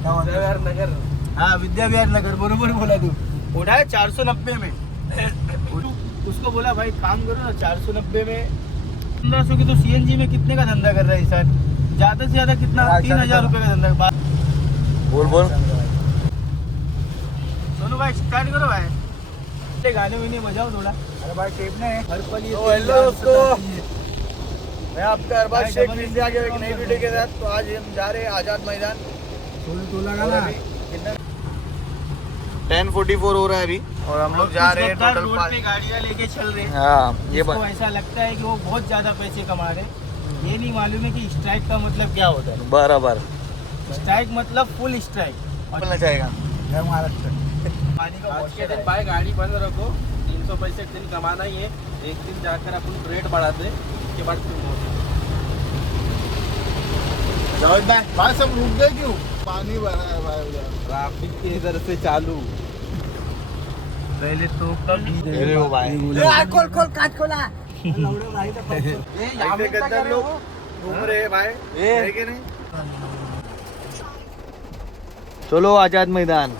विद्याविहार नगर। हाँ विद्याविहार नगर, बरोबर बोला तू। उठा है 490 में। उसको बोला भाई काम करो ना 490 में 1500 की, तो सीएनजी में कितने का धंधा कर रहा है इंसान? ज्यादा से ज्यादा कितना, 3000 रुपए का धंधा। बोल सोनू भाई स्टार्ट करो भाई, गाने वाने बजाओ थोड़ा। अरे भाई टेप है हर पल ये। हेलो दोस्तों, मैं आपका अरबाज शेख फिर से आ गया एक नई वीडियो के साथ। तो आज हम जा रहे हैं आजाद मैदान। 10:44 हो रहा है अभी और हम लोग जा रहे हैं टोटल रोड पे गाड़ियाँ लेके चल रहे हैं। हाँ ये इसको ऐसा लगता है कि वो बहुत ज्यादा पैसे कमा रहे हैं। ये नहीं मालूम है कि स्ट्राइक का मतलब क्या होता है। बराबर स्ट्राइक मतलब फुल स्ट्राइक बोलना चाहेगा। महाराष्ट्र आज के दिन भाई गाड़ी बंद रखो, 300 पैसे दिन कमाना ही है। एक दिन जाकर अपन रेट बढ़ा दे, उसके बाद भाई सब रुक गए क्यों? पानी भरा है भाई उधर। ट्रैफिक के इधर से चालू। पहले तो कभी हो भाई खोल काट खोला। ऐसे गद्दार लोग घूम रहे हैं भाई, है कि नहीं? चलो आजाद मैदान।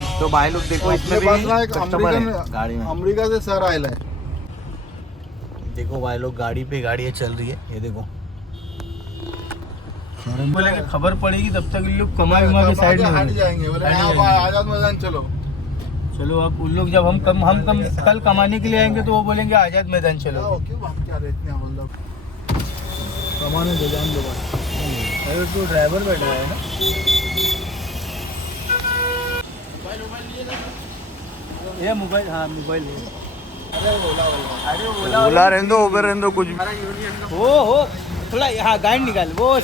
तो भाई लोग देखो इसमें भी कस्टमर है गाड़ी में। अमेरिका से सर आयल है। देखो भाई लोग गाड़ी पे गाड़ियाँ चल रही है, ये देखो। बोले कि खबर पड़ेगी तब तक ये लोग कमा विमा के साइड में हट होंगे। जाएंगे, बोले हट आप जाएंगे। आजाद मैदान चलो। चलो अब उन लोग जब हम कल कमाने के लिए आएंगे तो वो बोलेंगे आजाद मैदान चलो। क्यों बात क्या रहे इतने हम लोग? कमाने दे जान दो भाई। अरे तो ड्राइवर बैठा है ना। ये मोबाइल, हाँ मोबाइल है। अरे ओला रहने दो, उबर रहने दो, कुछ भी। हो थोड़ा यहाँ गाड़ी निकाल वो।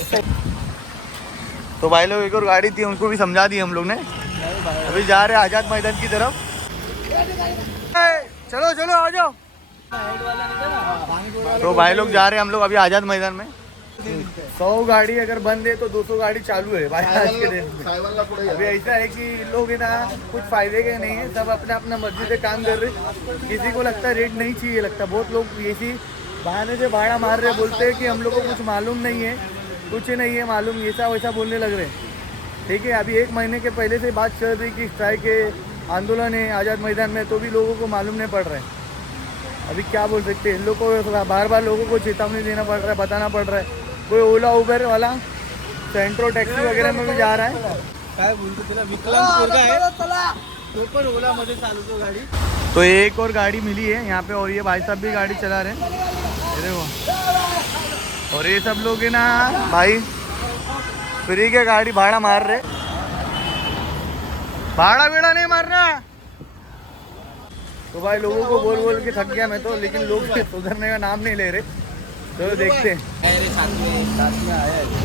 तो भाई लोग एक और गाड़ी थी, उनको भी समझा दी हम लोग ने। अभी जा रहे हैं आजाद मैदान की तरफ। चलो चलो आ जाओ। तो भाई लोग जा रहे हैं हम लोग अभी आजाद मैदान में। 100 गाड़ी अगर बंद है तो 200 गाड़ी चालू है भाई आज के दिन में। अभी ऐसा है कि लोग है ना कुछ फायदे के नहीं है, सब अपना अपना मर्जी से काम कर रहे। किसी को लगता है रेट नहीं चाहिए, लगता बहुत लोग ऐसी बहाने से भाड़ा मार रहे, बोलते हैं कि हम लोग को कुछ मालूम नहीं है, कुछ नहीं है मालूम, ऐसा वैसा बोलने लग रहे। ठीक है, अभी 1 महीने के पहले से बात चल रही कि स्ट्राइक है, आंदोलन है आज़ाद मैदान में, तो भी लोगों को मालूम नहीं पड़ रहा है। अभी क्या बोल सकते हैं, इन लोग को बार बार लोगों को चेतावनी देना पड़ रहा है, बताना पड़ रहा है। कोई ओला उबर वाला सेंट्रो टैक्सी वगैरह में भी जा रहा है। काय बोलतो त्याला विकलांग पोरगा आहे तो पण ओला मध्ये चालवतो गाडी। तो एक और गाड़ी मिली है यहाँ पे और ये भाई साहब भी गाड़ी चला रहे हैं, ये देखो। और ये सब लोग है ना भाई फ्री के गाड़ी भाड़ा मार रहे, भाड़ा वीड़ा नहीं मार रहा। तो भाई लोगों को बोल बोल के थक गया मैं तो, लेकिन लोग सुधरने का नाम नहीं ले रहे। तो देखते हैं।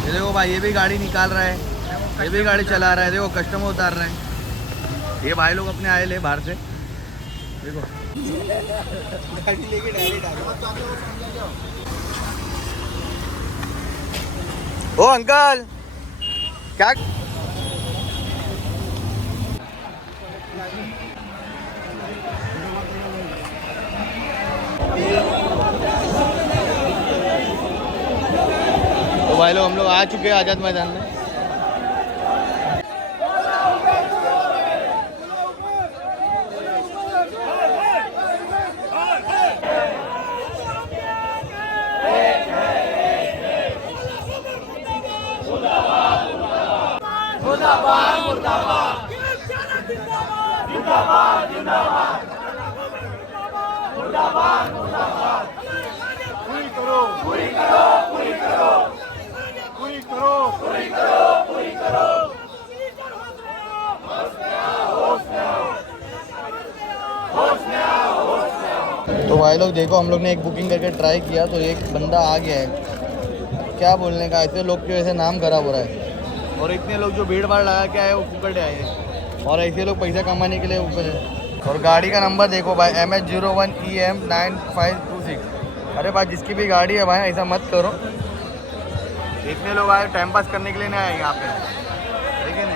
ये देखो भाई ये भी गाड़ी निकाल रहा है, ये भी गाड़ी चला रहा है, देखो कस्टमर उतार रहे हैं। ये भाई लोग अपने आए ले बाहर से, देखो गाड़ी लेके डायरेक्ट आ गया। ओ अंकल क्या तो भाई लोग हम लोग आ चुके हैं आजाद मैदान में। तो भाई लोग देखो हम लोग ने एक बुकिंग करके ट्राई किया तो एक बंदा आ गया है। क्या बोलने का, ऐसे लोग की वजह से नाम खराब हो रहा है। और इतने लोग जो भीड़ भाड़ लगा के आए वो फुकट आए हैं और ऐसे लोग पैसा कमाने के लिए ऊपर है। और गाड़ी का नंबर देखो भाई MH01EM9526। अरे भाई जिसकी भी गाड़ी है भाई ऐसा मत करो। इतने लोग आए टाइम पास करने के लिए नहीं आए यहाँ पे, ठीक है ना।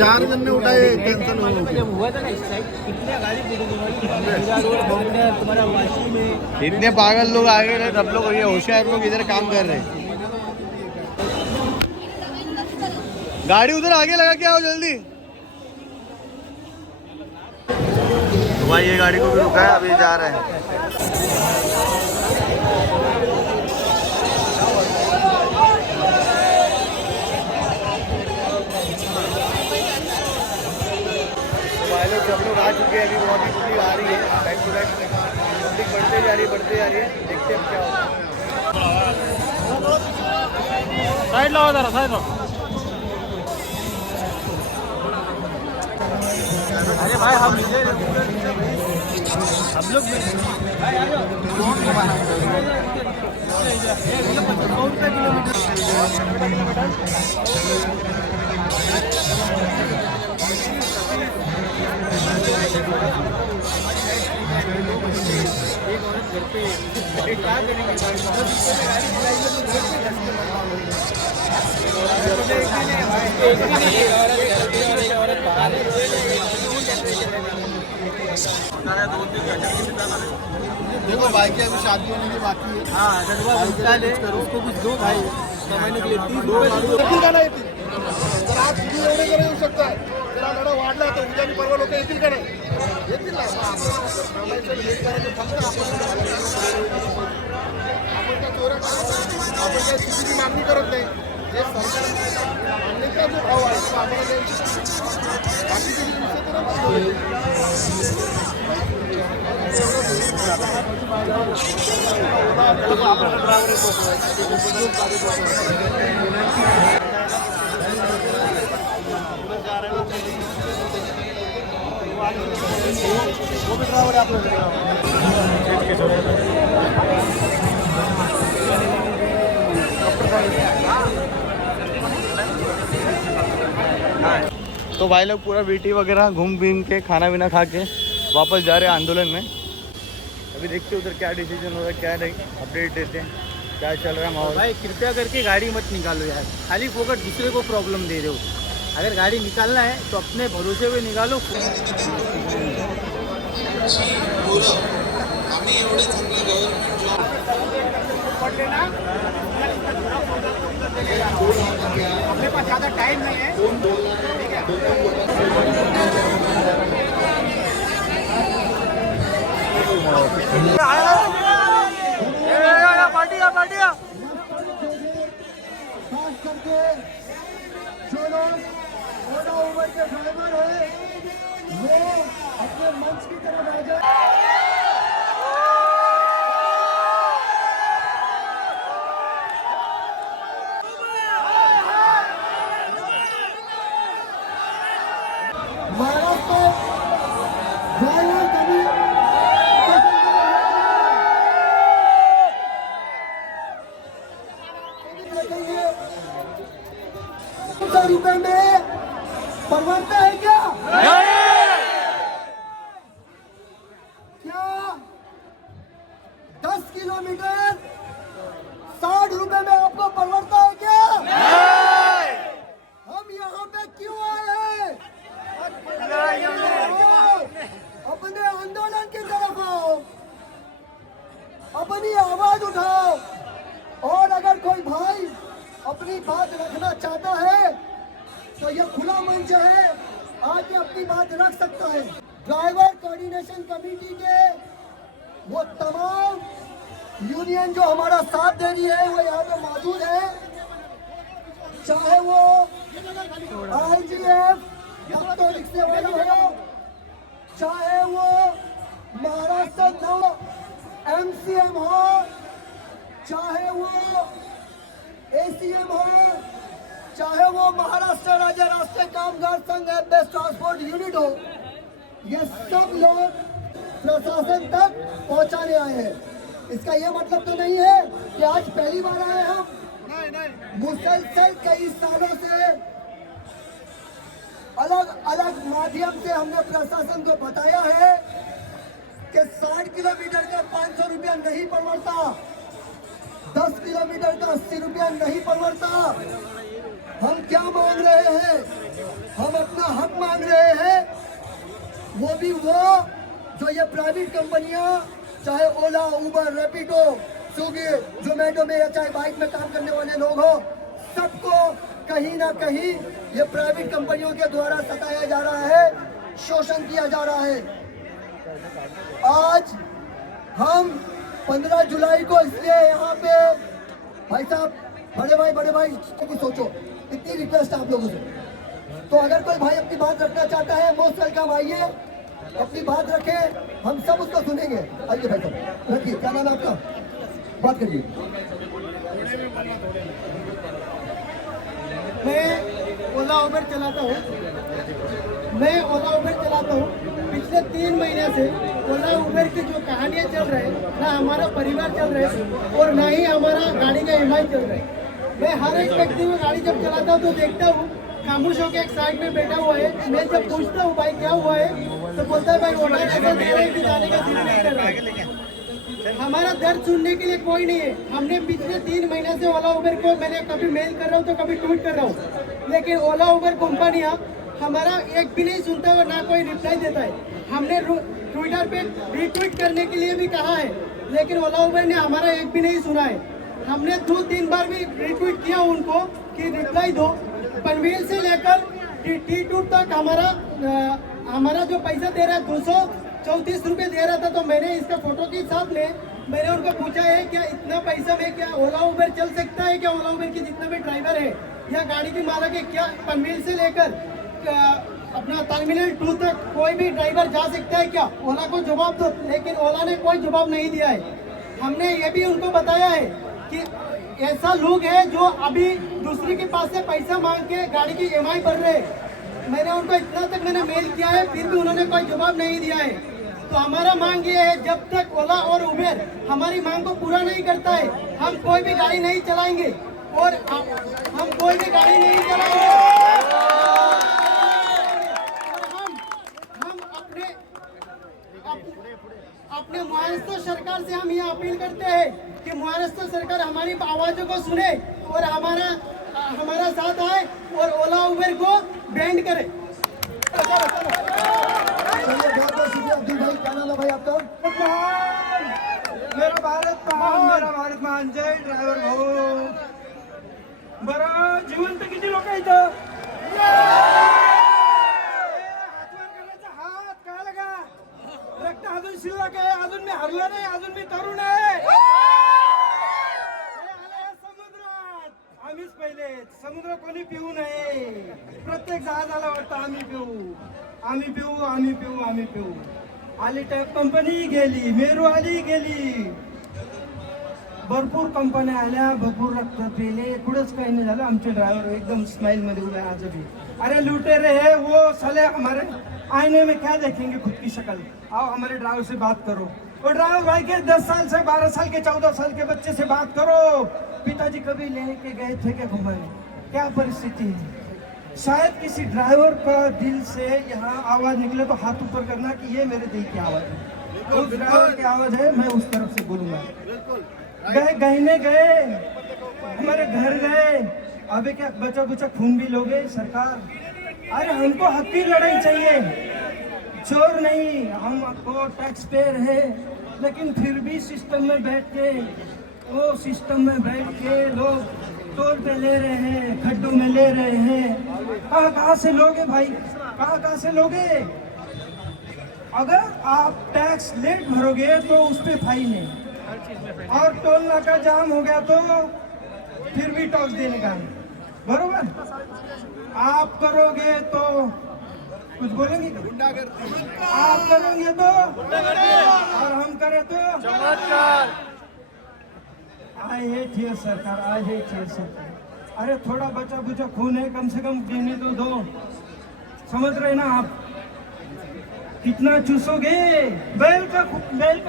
चार जन ने उठाए कैंसिल हो गए। हुआ था ना इस साइड कितने गाड़ी पूरी तुम्हारा वाशी में इतने पागल लोग आगे रहे, सब लोग ये होशियार लोग इधर काम कर रहे हैं। गाड़ी उधर आगे लगा के आओ जल्दी। तो भाई ये गाड़ी को भी रुका है, अभी जा रहा है। सब लोग आ चुके हैं, अभी बहुत ही पब्लिक आ रही है, बैक टू बैक पब्लिक बढ़ते जा रही है, देखते हैं क्या होगा। साइड लो जरा, साइड लो। अरे भाई हम लोग भाई आ जाओ। एक औरत घर पे क्या करेंगे, देखो भाई की अभी शादी होने की बाकी है। हाँ उसको कुछ दो भाई कमाने के लिए 30 येतील का नाही येतील? जर आज तुम्ही एवढे जण येऊ शकताय, जर हा लढा वाढला तर उद्या आणि परवा लोक येतील का नाही? येतील ना. थांबायचं लेट करायचं फक्त आपण काय चोऱ्या करत नाही, आपण काय चुकीची मागणी करत नाही. जे सरकारचा जो भाव आहे तो आम्हाला द्यायची. बाकीचे विषय तर बंद होईल. वो भी ड्राइवर है तो भाई लोग पूरा बीटी वगैरह घूम घूम के खाना वाना खा के वापस जा रहे हैं आंदोलन में। अभी देखते उधर क्या डिसीजन हो रहा है, क्या नहीं, अपडेट देते हैं क्या चल रहा है माहौल। भाई कृपया करके गाड़ी मत निकालो यार, खाली फोकट दूसरे को प्रॉब्लम दे रहे हो। अगर गाड़ी निकालना है तो अपने भरोसे हुए निकालो। अपने पास ज़्यादा टाइम नहीं है, ठीक है। पार्टिया खास करके जो लोग ओला उबर के ड्राइवर है वो अपने मंच की तरफ आ जाए। महाराष्ट्र ड्राइवर कभी रुपए में परवड़ता है क्या? क्या 10 किलोमीटर 60 रुपए में आपको परवड़ता है क्या? हम यहाँ पे क्यों आए हैं? अपने आंदोलन की तरफ आओ, अपनी आवाज उठाओ, और अगर कोई भाई अपनी बात रखना चाहता है तो यह खुला मंच है, आके अपनी बात रख सकता है। ड्राइवर कोऑर्डिनेशन कमेटी के वो तमाम यूनियन जो हमारा साथ दे रही है वो यहाँ पे मौजूद है, चाहे वो IGF से वाला हो, चाहे वो महाराष्ट्र नव MCM हो, चाहे वो ACM हो, चाहे वो महाराष्ट्र राज्य राष्ट्रीय कामगार संघ बेस्ट ट्रांसपोर्ट यूनिट हो, ये सब लोग प्रशासन तक पहुंचाने आए हैं। इसका ये मतलब तो नहीं है कि आज पहली बार आए हम। मुसलसल कई सालों से अलग अलग माध्यम से हमने प्रशासन को बताया है कि 60 किलोमीटर का 500 रुपया नहीं परवड़ता, 10 किलोमीटर का 80 रुपया नहीं परवड़ता। हम क्या मांग रहे हैं? हम अपना हक मांग रहे हैं, वो भी वो जो ये प्राइवेट कंपनियां, चाहे ओला, उबर, रैपिडो, स्विगी, जोमेटो में या चाहे बाइक में काम करने वाले लोग हो, सबको कहीं ना कहीं ये प्राइवेट कंपनियों के द्वारा सताया जा रहा है, शोषण किया जा रहा है। आज हम 15 जुलाई को इसलिए यहाँ पे, भाई साहब, बड़े भाई कुछ सोचो, इतनी रिक्वेस्ट आप लोगों से। तो अगर कोई भाई अपनी बात रखना चाहता है, मोस्ट वेलकम, आइए अपनी बात रखे, हम सब उसको सुनेंगे। आइए भाई साहब, रखिए, क्या नाम है आपका, बात करिए। मैं ओला उबर चलाता हूँ। पिछले 3 महीने से ओला उबर की जो कहानियाँ चल रहे हैं, ना हमारा परिवार चल रहा है और ना ही हमारा गाड़ी का EMI चल रहा है। मैं हर एक व्यक्ति में गाड़ी जब चलाता हूँ तो देखता हूँ खामोश होकर एक साइड में बैठा हुआ है। मैं जब पूछता हूँ भाई क्या हुआ है, तो बोलता है भाई ओला ऐसा दे रहे हैं कि जाने का दिल नहीं कर रहा है। हमारा दर्द सुनने के लिए कोई नहीं है। हमने पिछले 3 महीने से ओला उबर को, मैंने कभी मेल कर रहा हूँ तो कभी ट्वीट कर रहा हूँ, लेकिन ओला उबर कंपनियाँ हमारा एक भी नहीं सुनता है, ना कोई रिप्लाई देता है। हमने ट्विटर पे रीट्वीट करने के लिए भी कहा है, लेकिन ओला उबर ने हमारा एक भी नहीं सुना है। हमने 2-3 बार भी रीट्वीट किया उनको कि रिप्लाई दो। पनवेल से लेकर T2 तक हमारा जो पैसा दे रहा है 234 रुपये दे रहा था। तो मैंने इसका फोटो के साथ में मैंने उनको पूछा है क्या इतना पैसा में क्या ओला उबर चल सकता है? क्या ओला उबर के जितना भी ड्राइवर है या गाड़ी की मालक है, क्या पनवेल से लेकर अपना टर्मिनल 2 तक कोई भी ड्राइवर जा सकता है क्या? ओला को जवाब दो। लेकिन ओला ने कोई जवाब नहीं दिया है। हमने ये भी उनको बताया है कि ऐसा लोग है जो अभी दूसरे के पास से पैसा मांग के गाड़ी की EMI भर रहे हैं। मैंने उनको इतना तक मैंने मेल किया है, फिर भी उन्होंने कोई जवाब नहीं दिया है। तो हमारा मांग ये है, जब तक ओला और उबर हमारी मांग को पूरा नहीं करता है, हम कोई भी गाड़ी नहीं चलाएंगे और हम कोई भी गाड़ी नहीं चलाएंगे। हम अपने महाराष्ट्र सरकार से हम यह अपील करते हैं कि महाराष्ट्र सरकार हमारी आवाजों को सुने और हमारा साथ आए और ओला उबर को बैंड करे। चलिए, बहुत बहुत शुक्रिया अब्दुल भाई। क्या नाम है भाई आपका? मेरा भारत महान, जय ड्रायव्हर भाऊ। बरं, जिवंत किती लोक आहेत इथं? हात काय लगा, रक्त अजून शिल्लक आहे, अजून मी हरलो नाही, अजून मी तरुण आहे। समुद्रात आम्हीच पहिले, समुद्र कोणी पिऊ नये। प्रत्येक जहाजाला वाटतं आम्ही पिऊ। आली टॅप कंपनी गेली, मेरू आली गेली, भरपूर कंपन्या आल्या, भरपूर रक्त पेले, कुठंच काही नहीं झालं। आमचे ड्राइवर एकदम स्माइल मध्ये उभे आज भी। अरे लुटेरे है वो साले, हमारे आईने में क्या देखेंगे खुद की शक्ल। आओ हमारे ड्राइवर से बात करो। और ड्राइवर भाई के 10 साल से 12 साल के 14 साल के बच्चे से बात करो। पिताजी कभी लेने के गए थे क्या घुमाने? क्या परिस्थिति है? शायद किसी ड्राइवर का दिल से यहाँ आवाज निकले तो हाथ ऊपर करना कि ये मेरे दिल की आवाज है, उस ड्राइवर की आवाज है, मैं उस तरफ से बोलूंगा। गहने गए, हमारे घर गए, अबे क्या बचा बुचा खून भी लोगे सरकार? अरे हमको हक की लड़ाई चाहिए, चोर नहीं, हम आपको टैक्स पेयर है, लेकिन फिर भी सिस्टम में बैठ के लोग टोल पे ले रहे हैं, खड्डों में ले रहे हैं। कहाँ से लोगे भाई, कहाँ से लोगे? अगर आप टैक्स लेट भरोगे तो उस पर फाइन है, और टोल नाका जाम हो गया तो फिर भी टैक्स देने का है, बरोबर? आप करोगे तो कुछ बोलेंगे, आप करोगे तो, और हम करें तो चमत्कार। आई हेट हियर सरकार, आई हेट हियर सरकार। अरे थोड़ा बचा बुचा खून है, कम से कम देने तो दो, समझ रहे ना आप? कितना चूसोगे? बैल का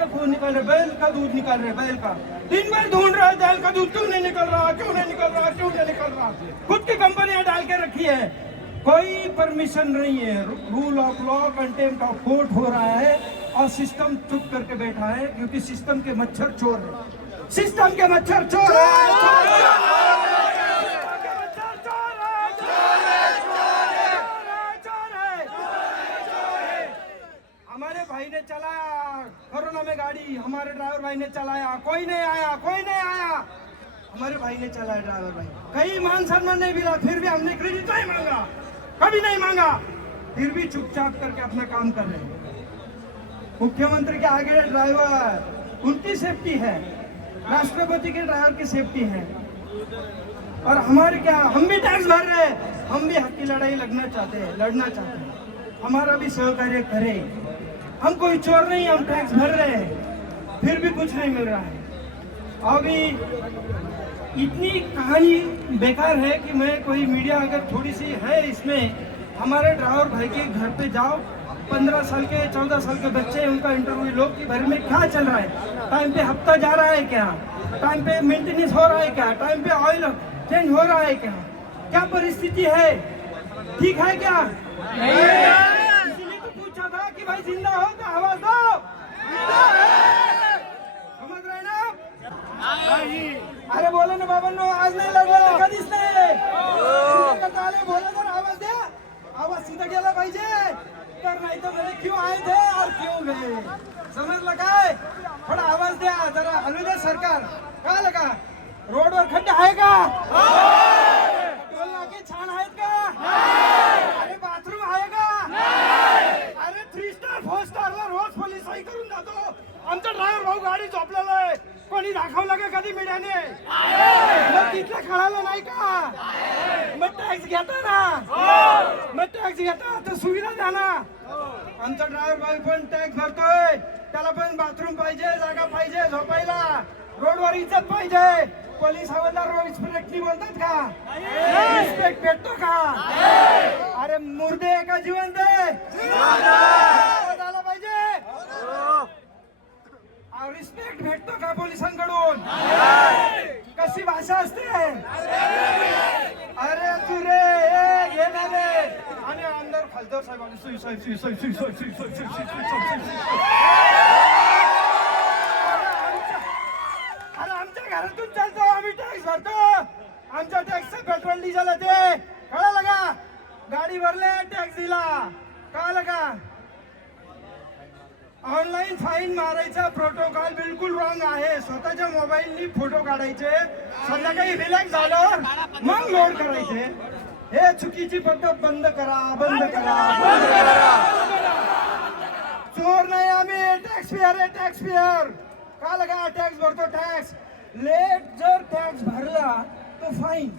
खून निकाल रहे, बैल का दूध निकाल रहे, बैल का। दिन भर ढूंढ रहा है बैल का दूध, क्यों नहीं निकल रहा, क्यों नहीं निकल रहा, क्यों नहीं निकल रहा। खुद की कंपनियां डाल के रखी है, कोई परमिशन नहीं है। Rule of law, contempt of court हो रहा है और सिस्टम चुप करके बैठा है, क्योंकि सिस्टम के मच्छर चोर है, सिस्टम के मच्छर चोर है। हमारे भाई ने चलाया कोरोना में गाड़ी, हमारे ड्राइवर भाई ने चलाया, कोई नहीं आया, कोई नहीं आया। हमारे भाई ने चलाया, ड्राइवर भाई, कहीं मान सम्मान नहीं मिला, फिर भी हमने क्रेडिट नहीं मांगा, कभी नहीं मांगा, फिर भी चुपचाप करके अपना काम कर रहे हैं। मुख्यमंत्री के आगे ड्राइवर, उनकी सेफ्टी है, राष्ट्रपति के ड्राइवर की सेफ्टी है, और हमारे क्या, हम भी टैक्स भर रहे हैं, हम भी हक की लड़ाई लड़ना चाहते हैं, हमारा भी सहकार्य करें। हम कोई चोर नहीं, हम टैक्स भर रहे हैं, फिर भी कुछ नहीं मिल रहा है। अभी इतनी कहानी बेकार है कि मैं, कोई मीडिया अगर थोड़ी सी है इसमें, हमारे ड्राइवर भाई के घर पे जाओ, 15 साल के 14 साल के बच्चे, उनका इंटरव्यू लो कि घर में क्या चल रहा है, टाइम पे हफ्ता जा रहा है क्या, टाइम पे मेंटेनेंस हो रहा है क्या, टाइम पे ऑयल चेंज हो रहा है क्या परिस्थिति है, ठीक है क्या? इसीलिए तो पूछा था कि भाई जिंदा हो तो आवाज दो, समझ रहे ना? अरे बोलो ना बाबांनो, आज नाही लढलं कधीच नाही, बोला तर आवाज द्या, आवाज सीधा गेला पाहिजे, तर नाही तर म्हणजे क्यों आए थे और क्यों गए, समजलं काय? थोडा आवाज द्या, जरा हलू द्या सरकार, काय लगा? रोडवर खड्डे आहे का? टोल नाके छान आहेत का? अरे बाथरूम आहे का? अरे 3 स्टार 4 स्टारला रोज पोलीस सही करून जातो, आमचा ड्रायव्हर भाऊ गाडी झोपलेला आहे, कोणी दाखवलं का कधी मीडियाने? मग तिथलं कळालं नाही का? मग टॅक्स घेता ना, मग टॅक्स घेता तर सुविधा द्या ना। आमचा ड्रायव्हर भाई पण टॅक्स भरतोय, त्याला पण बाथरूम पाहिजे, जागा पाहिजे झोपायला, रोडवर इज्जत पाहिजे, पोलीस हवालदार रिस्पेक्टनी बोलतात का? रिस्पेक्ट भेटतो का? अरे मुर्दे आहे का जिवंत आहे? झाला पाहिजे, रिस्पेक्ट भेटतो का पोलिसांकडून? कशी भाषा असते? अरे तू रे ये ना रे, आणि आमदार खासदार साहेबांनी सुई साहेब सुई साहेब सुई साहेब सुई साहेब सुई साहेब सुई साहेब, अरे आमच्या घरातून चालतो, आम्ही टॅक्स भरतो, आमच्या टॅक्सचं पेट्रोल डिझेल येते, कळलं का? गाडी भरले टॅक्स दिला, कळलं का? ऑनलाईन फाईन मारायचा प्रोटोकॉल बिलकुल रॉंग आहे, स्वतःच्या मोबाईलनी फोटो काढायचे, संध्याकाळी रिलॅक्स झाल्यावर मग लोड करायचे, हे चुकीची पद्धत बंद करा, बंद करा, बंद करा। चोर नाही आम्ही, टॅक्स पेअर आहे, टॅक्स पेअर, का लगा? टॅक्स भरतो, टॅक्स लेट जर टॅक्स भरला तो फाईन,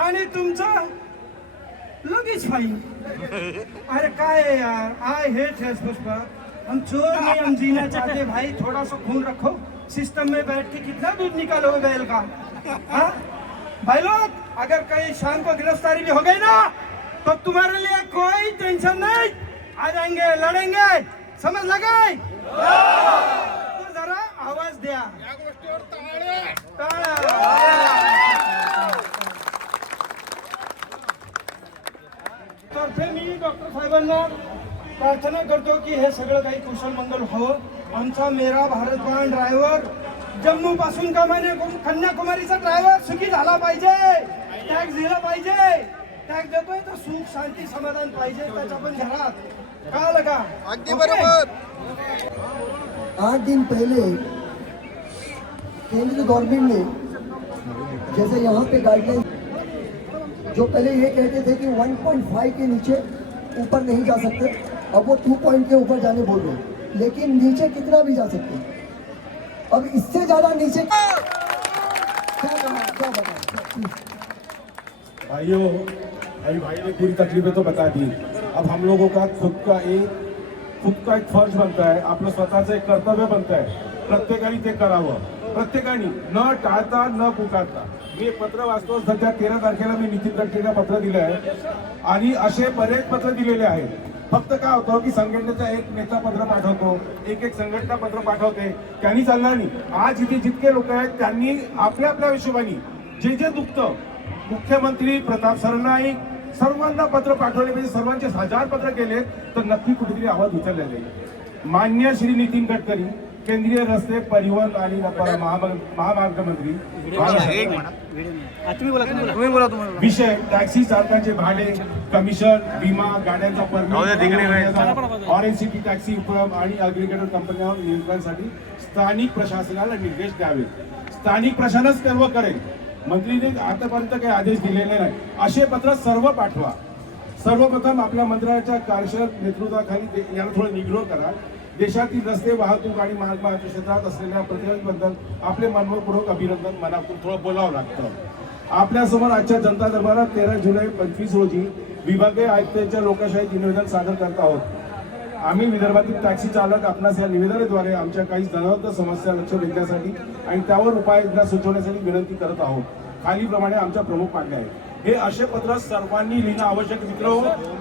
आणि तुमचा लगेच फाईन। अरे काय है यार, आय हेट दिस पुष्पा, हम चोर नहीं, हम जीना चाहते भाई, थोड़ा सा खून रखो, सिस्टम में बैठ के कितना दूध निकालोगे बैल का? हाँ भाई लोग, अगर कहीं शाम को गिरफ्तारी भी हो गई ना, तो तुम्हारे लिए कोई टेंशन नहीं, आ जाएंगे, लड़ेंगे, समझ लगा? तो जरा आवाज द्या, या गोष्टीवर टाळ्या. तर्फे मी डॉक्टर साहेबांना प्रार्थना करतो की हे सगळं काही कुशल मंगल व्हावं। आमचा मेरा भारतवान ड्रायव्हर जम्मू पासून कन्याकुमारीचा ड्रायव्हर सुखी झाला पाहिजे, टॅक्स दिला पाहिजे, टॅक्स देतोय तर सुख शांती समाधान पाहिजे त्याच्या पण घरात, कळलं का? अगदी बरोबर. 8 दिन पहले केंद्र गवर्नमेंट ने, जैसे यहाँ पे गाइडलाइन, जो पहले ये कहते थे कि 1.5 के नीचे ऊपर नहीं जा सकते, अब वो 2 पॉइंट के ऊपर जाने बोल रहे हैं, लेकिन नीचे कितना भी जा सकते हैं, अब इससे ज्यादा नीचे क्या बता? भाइयों, भाई ने पूरी तकलीफें तो बता दी, अब हम लोगों का खुद का एक फर्ज बनता है, आपलं स्वतःचं एक कर्तव्य बनतं आहे, प्रत्येकाने ते करावं, प्रत्येकाने न टाळता न पुकारता। मी एक पत्र वाचतो, सध्या 13 तारखेला मी नितीन गडकरींना पत्र दिलं आहे, आणि असे बरेच पत्र दिलेले आहेत फक्त काय होतं की संघटनेचा एक नेता पत्र पाठवतो, एक संघटना पत्र पाठवते, त्यांनी चालणार नाही. आज इथे जितके लोक आहेत त्यांनी आपल्या आपल्या हिशोबाने जे दुखतं, मुख्यमंत्री प्रताप सरनाईक सर्वांना पत्र पाठवले पाहिजे, सर्वांचे 1000 पत्र केले तर नक्की कुठेतरी आवाज उचलला जाईल. मान्य श्री नितीन गडकरी, केंद्रीय रस्ते परिवहन आणि महामार्ग मंत्री, विषय टॅक्सी चालकांचे भाडे, कमिशन, विमा, गाड्यांचा परमिट, ऑरेंज टॅक्सी फर्म आणि अग्रिगेटर कंपन्यांवर नियंत्रणासाठी स्थानिक प्रशासनाला निर्देश द्यावे. स्थानिक प्रशासनच सर्व करेल, मंत्रीने आतापर्यंत काही आदेश दिलेले नाही. असे पत्र सर्व पाठवा. सर्वप्रथम आपल्या मंत्र्याच्या कार्यक्षम नेतृत्वाखाली याला थोडं निग्रह करा. देशातील रस्ते वाहतूक आणि मार्ग वाहतूक क्षेत्रात असलेल्या प्रतिनिधींबद्दल आपले मनपूर्वक अभिनंदन मनातून थोडं बोलावं लागतं. आपल्यासमोर आजच्या जनता दरबारात 13 जुलै 25 रोजी विभागीय आयुक्तांच्या लोकशाही निवेदन सादर करत आहोत. आम्ही विदर्भातील टॅक्सी चालक आपणास या निवेदनाद्वारे आमच्या काही जाणवत समस्या लक्ष वेधण्यासाठी आणि त्यावर उपाययोजना सुचवण्यासाठी विनंती करत आहोत. खालीप्रमाणे आमच्या प्रमुख मागण्या आहेत. हे असे पत्र सर्वांनी लिहिणं आवश्यक. मित्र,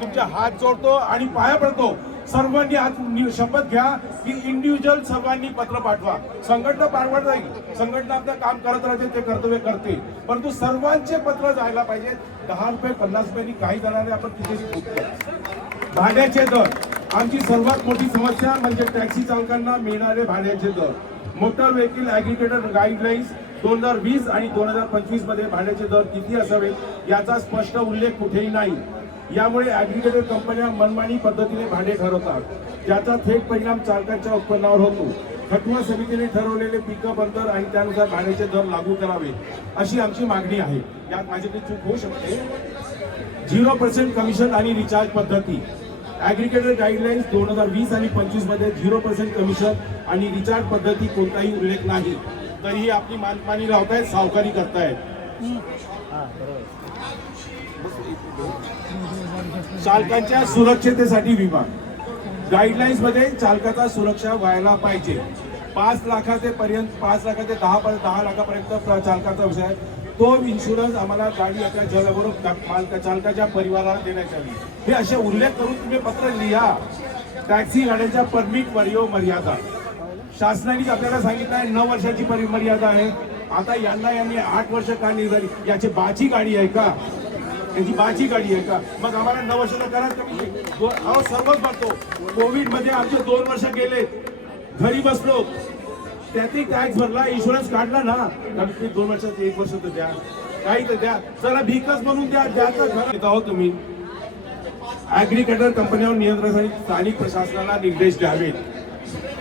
तुमचे हात जोडतो आणि पाया पडतो, सर्वांनी आज शपथ घ्या की इंडिव्हिज्युअल सर्वांनी पत्र पाठवा. संघटना पाठवत जाईल, संघटना आपलं काम करत राहते, ते कर्तव्य करते, परंतु सर्वांचे पत्र जायला पाहिजे. 10 रुपये 50 रुपयांनी काही जाणारे आपण तिथे. भाड्याचे दर, आमची सर्वात मोठी समस्या म्हणजे टॅक्सी चालकांना मिळणारे भाड्याचे दर. मोटर व्हेकल ॲग्रिगेटर गाईडलाईन्स 2020 आणि 2025 मध्ये भाड्याचे दर किती असावेत याचा स्पष्ट उल्लेख कुठेही नाही. यामुळे ॲग्रिगेटर कंपन्या मनमानी पद्धतीने भाडे ठरवतात, ज्याचा थेट परिणाम चालकांच्या उत्पन्नावर होतो. खटुआ समितीने ठरवलेले पिकअप अंतर आणि त्यानुसार भाड्याचे दर लागू करावे अशी आमची मागणी आहे. यात माझ्याकडे चूक होऊ शकते. 0% कमिशन आणि रिचार्ज पद्धती. ॲग्रिगेटर गाईडलाईन्स 2020 आणि 25 मध्ये 0% कमिशन आणि रिचार्ज पद्धती कोणताही उल्लेख नाही. तरीही आपली मानपानी लावतायत, सावकारी करतायत. चालकांच्या सुरक्षतेसाठी विमा. गाईडलाईन्स मध्ये चालकाचा सुरक्षा व्हायला पाहिजे. 5 लाखाचे 10 लाखापर्यंत चालकाचा विषय, तो इन्शुरन्स आम्हाला गाडी आपल्या जगाबरोबर चालकाच्या परिवाराला देण्यात यावी. हे असे उल्लेख करून तुम्ही पत्र लिहा. टॅक्सी गाड्यांच्या परमिट मर्यादा. शासनाने आपल्याला सांगितलं आहे 9 वर्षाची मर्यादा आहे. आता यांनी 8 वर्ष का निघाली? याची बाची गाडी आहे का? याची बाची गाडी आहे का? मग आम्हाला 9 वर्षाचा करा कमी. सर्वच बघतो. कोविड मध्ये आमचे 2 वर्ष गेले, घरी बसलो, त्यातही टॅक्स भरला, इन्शुरन्स काढला ना. 2 वर्षाचं 1 वर्ष तर द्या, काही तर द्या. चला भिकच म्हणून द्या, द्याचं घर येत आहोत तुम्ही. ॲग्रिगेटर कंपन्यांवर नियंत्रणासाठी स्थानिक प्रशासनाला निर्देश द्यावेत.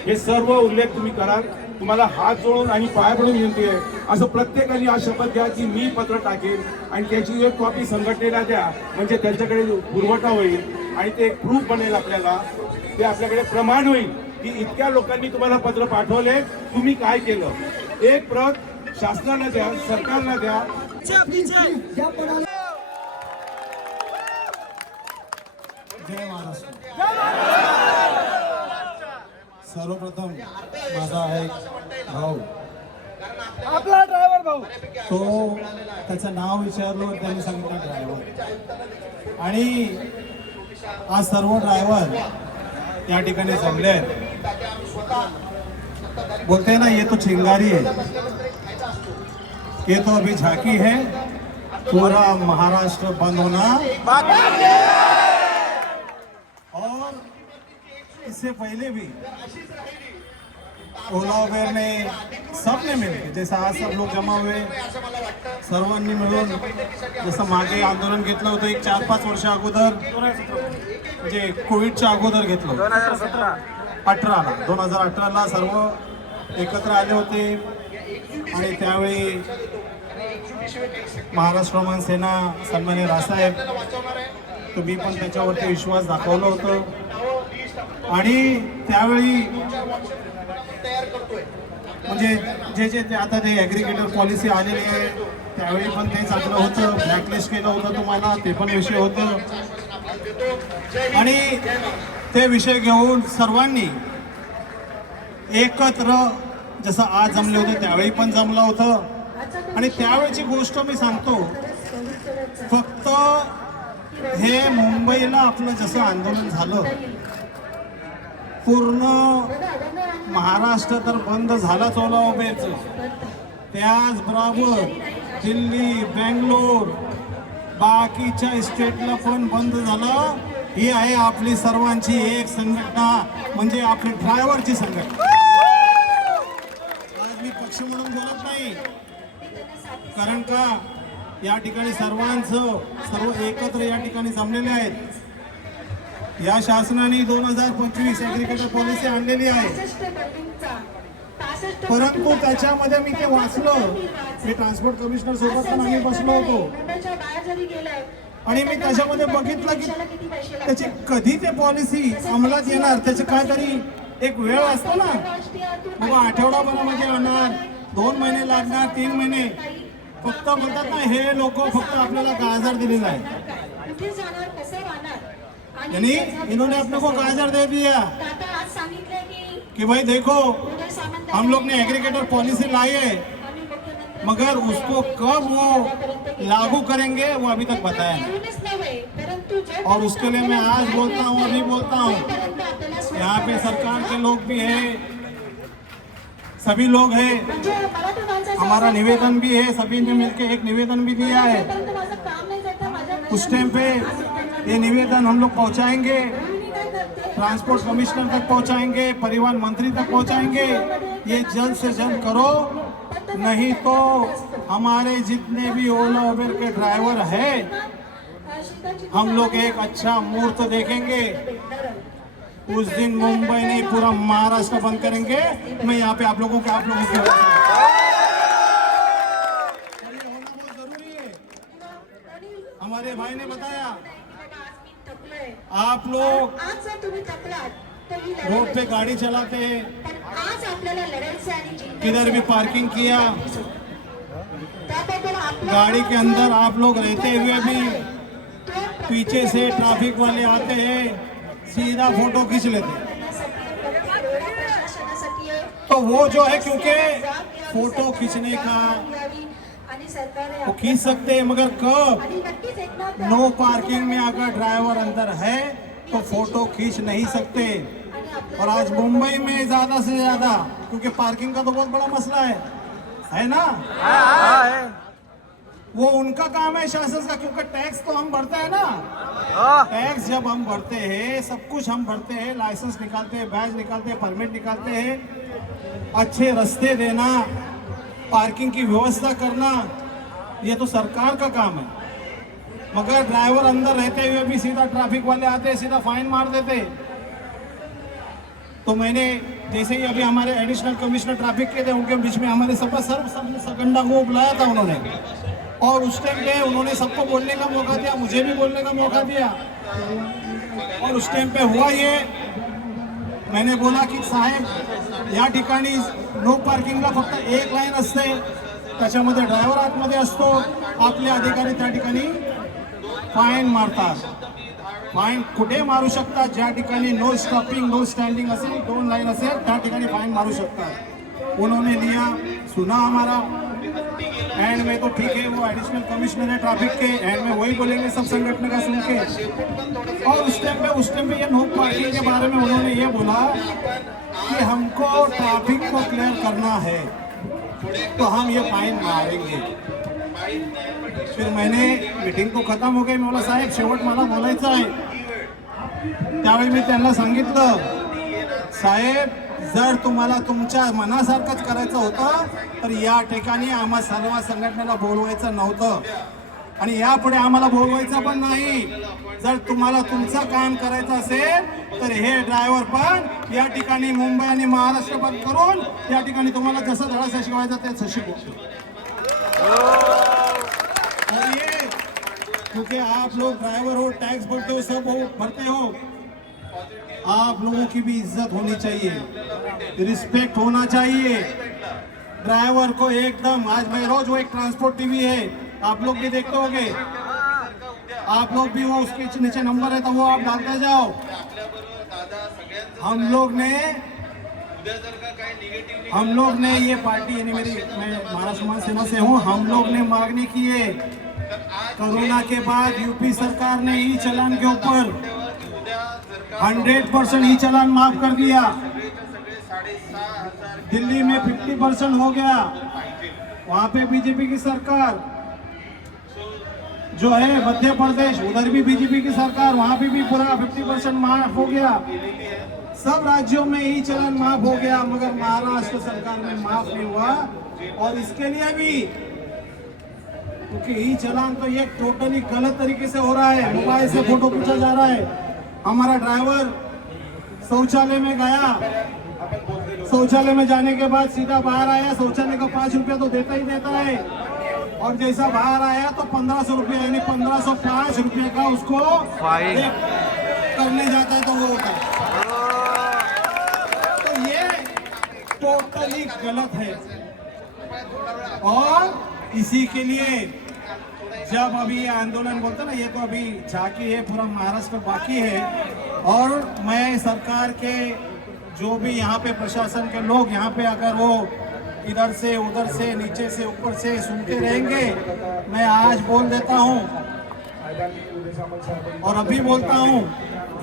हे सर्व उल्लेख तुम्ही कराल. तुम्हाला हात जोडून आणि पाय पडून विनंती आहे. असं प्रत्येकाने आज शपथ घ्या की मी पत्र टाकेल आणि त्याची एक कॉपी संघटनेला द्या, म्हणजे त्यांच्याकडे पुरवठा होईल आणि ते एक प्रूफ बनेल आपल्याला. ते आपल्याकडे प्रमाण होईल की इतक्या लोकांनी तुम्हाला पत्र पाठवले, तुम्ही काय केलं. एक प्रत शासनाला द्या, सरकारला द्या. जय महाराष्ट्र. सर्वप्रथम माझा एक भाऊ, आपला ड्रायव्हर भाऊ, तो त्याचं नाव विचारलं, त्यांनी सांगितलं ड्रायव्हर. आणि आज सर्व ड्रायव्हर या ठिकाणी जमले आहेत. बोलते ना, ये तो चिंगारी है, ये तो अभी झांकी है, पूरा महाराष्ट्र बंद होना. और इससे पहले भी ओला उबेर ने सबने मिलकर, जैसा आज सब लोग जमा हुए, सर्वांनी मिळून जसं मागे आंदोलन घेतलं होतं एक 4-5 वर्ष अगोदर, म्हणजे कोविडच्या अगोदर घेतलं 2018ला सर्व एकत्र आले होते. आणि त्यावेळी महाराष्ट्र रोमन सेना सन्मान्य रासाहेब, तुम्ही पण त्याच्यावरती विश्वास दाखवलं होतं. आणि त्यावेळी म्हणजे जे आता ते ॲग्रिगेटर पॉलिसी आलेली आहे, त्यावेळी पण ते चांगलं होतं. ब्लॅकलिस्ट केलं होतं तुम्हाला, ते पण विषय होतं. आणि ते विषय घेऊन सर्वांनी एकत्र, जसं आज जमले होते त्यावेळी पण जमलं होतं. आणि त्यावेळीची गोष्ट मी सांगतो, फक्त हे मुंबईला आपलं जसं आंदोलन झालं, पूर्ण महाराष्ट्र तर बंद झालाच ओला उबेरचं, त्याचबरोबर दिल्ली, बेंगलोर, बाकीच्या स्टेटला पण बंद झालं. ही आहे आपली सर्वांची एक संघटना, म्हणजे आपली ड्रायव्हरची संघटना. आज मी पक्ष म्हणून बोलत नाही, कारण का या ठिकाणी सर्व एकत्र या ठिकाणी जमलेले आहेत. या शासनाने 2025 ऍग्रीकल्चर पॉलिसी आणलेली आहे, परंतु त्याच्यामध्ये मी ते वाचलं. मी ट्रान्सपोर्ट कमिशनर सोबत पण आम्ही बसलो होतो आणि मी त्याच्यामध्ये बघितलं की त्याची कधी ते पॉलिसी अंमलात येणार, त्याचे काहीतरी एक वेळ असतो ना, बाबा आठवडाभरामध्ये येणार, 2 महिने लागणार, 3 महिने. फक्त बोलतात ना, हे लोक फक्त आपल्याला गाजर दिलेला आहे. यानी इन्होंने अपने को गाजर दे दिया कि भाई देखो हम लोग ने एग्रीगेटर पॉलिसी लाई है, मगर उसको कब वो लागू करेंगे वो अभी तक बताया नहीं. और उसके लिए मैं आज बोलता हूँ, अभी बोलता हूँ, यहाँ पे सरकार के लोग भी हैं, सभी लोग हैं, हमारा निवेदन भी है, सभी ने मिलकर एक निवेदन भी दिया है. उस टाइम पे ये निवेदन हम लोग पहुंचाएंगे, ट्रांसपोर्ट कमिश्नर तक पहुंचाएंगे, परिवहन मंत्री तक पहुंचाएंगे. ये जल्द से जल्द करो, नहीं तो हमारे जितने भी ओला उबेर के ड्राइवर हैं, हम लोग एक अच्छा मुहूर्त देखेंगे. उस दिन मुंबई नहीं, पूरा महाराष्ट्र बंद करेंगे. मैं यहाँ पे आप लोगों की होना बहुत जरूरी है. हमारे भाई ने बताया, आप लोग रोड पे गाड़ी चलाते हैं, किधर भी पार्किंग किया, गाड़ी के अंदर आप लोग रहते हुए भी पीछे से ट्रैफिक वाले आते हैं, सीधा फोटो खींच लेते. तो वो जो है, क्योंकि फोटो खींचने का वो खींच सकते हैं, मगर कब नो पार्किंग में अगर ड्राइवर अंदर है तो फोटो खींच नहीं सकते. और आज मुंबई में ज्यादा से ज्यादा, क्योंकि पार्किंग का तो बहुत बड़ा मसला है ना. वो उनका काम है शासन का, क्योंकि टैक्स तो हम भरते हैं ना. टैक्स जब हम भरते हैं, सब कुछ हम भरते हैं, लाइसेंस निकालते हैं, बैज निकालते हैं, परमिट निकालते हैं, अच्छे रास्ते देना, पार्किंग की व्यवस्था करना, ये तो सरकार का काम है. मगर ड्राइवर अंदर रहते हुए भी सीधा ट्रैफिक वाले आते, सीधा फाइन मार देते. तो मैंने जैसे ही अभी हमारे एडिशनल कमिश्नर ट्रैफिक के थे, उनके बीच में हमारे सब संगठन को बुलाया था उन्होंने, और उस टाइम पे उन्होंने सबको बोलने का मौका दिया, मुझे भी बोलने का मौका दिया. और उस टाइम पे हुआ ये, मैंने बोला की साहेब या ठिकाणी नो पार्किंगला फक्त एक लाईन असते, त्याच्यामध्ये ड्रायव्हर आतमध्ये असतो, आपले अधिकारी त्या ठिकाणी फाईन मारतात. फाईन कुठे मारू शकतात, ज्या ठिकाणी नो स्टॉपिंग नो स्टँडिंग असेल, 2 लाईन असेल, त्या ठिकाणी फाईन मारू शकतात. उन्होंने लिया, सुना हमारा, एंड में तो ठीक है, वो एडिशनल कमिश्नर है ट्रैफिक के, एंड में वही बोलेंगे सब संगठन का सुन के. और उस टाइम पे ये नो पार्किंग के बारे में उन्होंने ये बोला कि हमको ट्रैफिक को क्लियर करना है, तो हम ये फाइन मारेंगे. फिर मैंने मीटिंग तो खत्म हो गई, मला साहेब शेवट मला बोलायचं आहे. त्यावेळी मी त्यांना सांगितलं, साहेब जर तुम्हाला तुमच्या मनासारखंच करायचं होतं तर या ठिकाणी आम्हा सर्व संघटनेला बोलवायचं नव्हतं, आणि यापुढे आम्हाला बोलवायचं पण नाही. जर तुम्हाला तुमचं काम करायचं असेल तर हे ड्रायव्हर पण या ठिकाणी मुंबई आणि महाराष्ट्र बंद करून या ठिकाणी तुम्हाला जसं धडा शिकवायचं ते शिकवतो. और ये क्योंकि आप लोग ड्राइवर हो, टैक्स भरते हो, सब हो भरते हो, आप लोगों की भी इज्जत होनी चाहिए, रिस्पेक्ट होना चाहिए. ड्राइवर को एकदम, आज मैं रोज वो एक ट्रांसपोर्ट टीवी है, आप लोग भी देखते होंगे, आप लोग भी वो उसके नीचे नंबर है तो वो आप डालते जाओ. हम लोग ने ये पार्टी, यानी मैं महाराष्ट्र सेना से हूँ, हम लोग ने मांगनी की है कोरोना के बाद यूपी सरकार ने ई चालान के ऊपर 100% ई चालान माफ कर दिया। दिल्ली में 50% हो गया। वहां पे बीजेपी की सरकार जो है, मध्य प्रदेश उधर भी बीजेपी की सरकार, वहां पे भी पूरा 50% माफ हो गया। सब राज्यों में ई चालान माफ हो गया, मगर महाराष्ट्र सरकार में माफ नहीं हुआ। और इसके लिए भी, क्योंकि ई चालान तो ये टोटली गलत तरीके से हो रहा है। मोबाइल से फोटो खींचा जा रहा है। हमारा ड्राइवर शौचालय में गया, शौचालय में जाने के बाद सीधा बाहर आया, शौचालय का 5 रुपया तो देता ही देता है, और जैसा बाहर आया तो 1500 रुपया, यानी 1505 रुपये का उसको करने जाता है तो वो होता है। तो ये टोटली गलत है। और इसी के लिए जब अभी ये आंदोलन बोलते ना, ये तो अभी झांकी है, पूरा महाराष्ट्र बाकी है। और मैं सरकार के जो भी यहाँ पे प्रशासन के लोग यहाँ पे, अगर वो इधर से उधर से नीचे से ऊपर से सुनते रहेंगे, मैं आज बोल देता हूँ और अभी बोलता हूँ,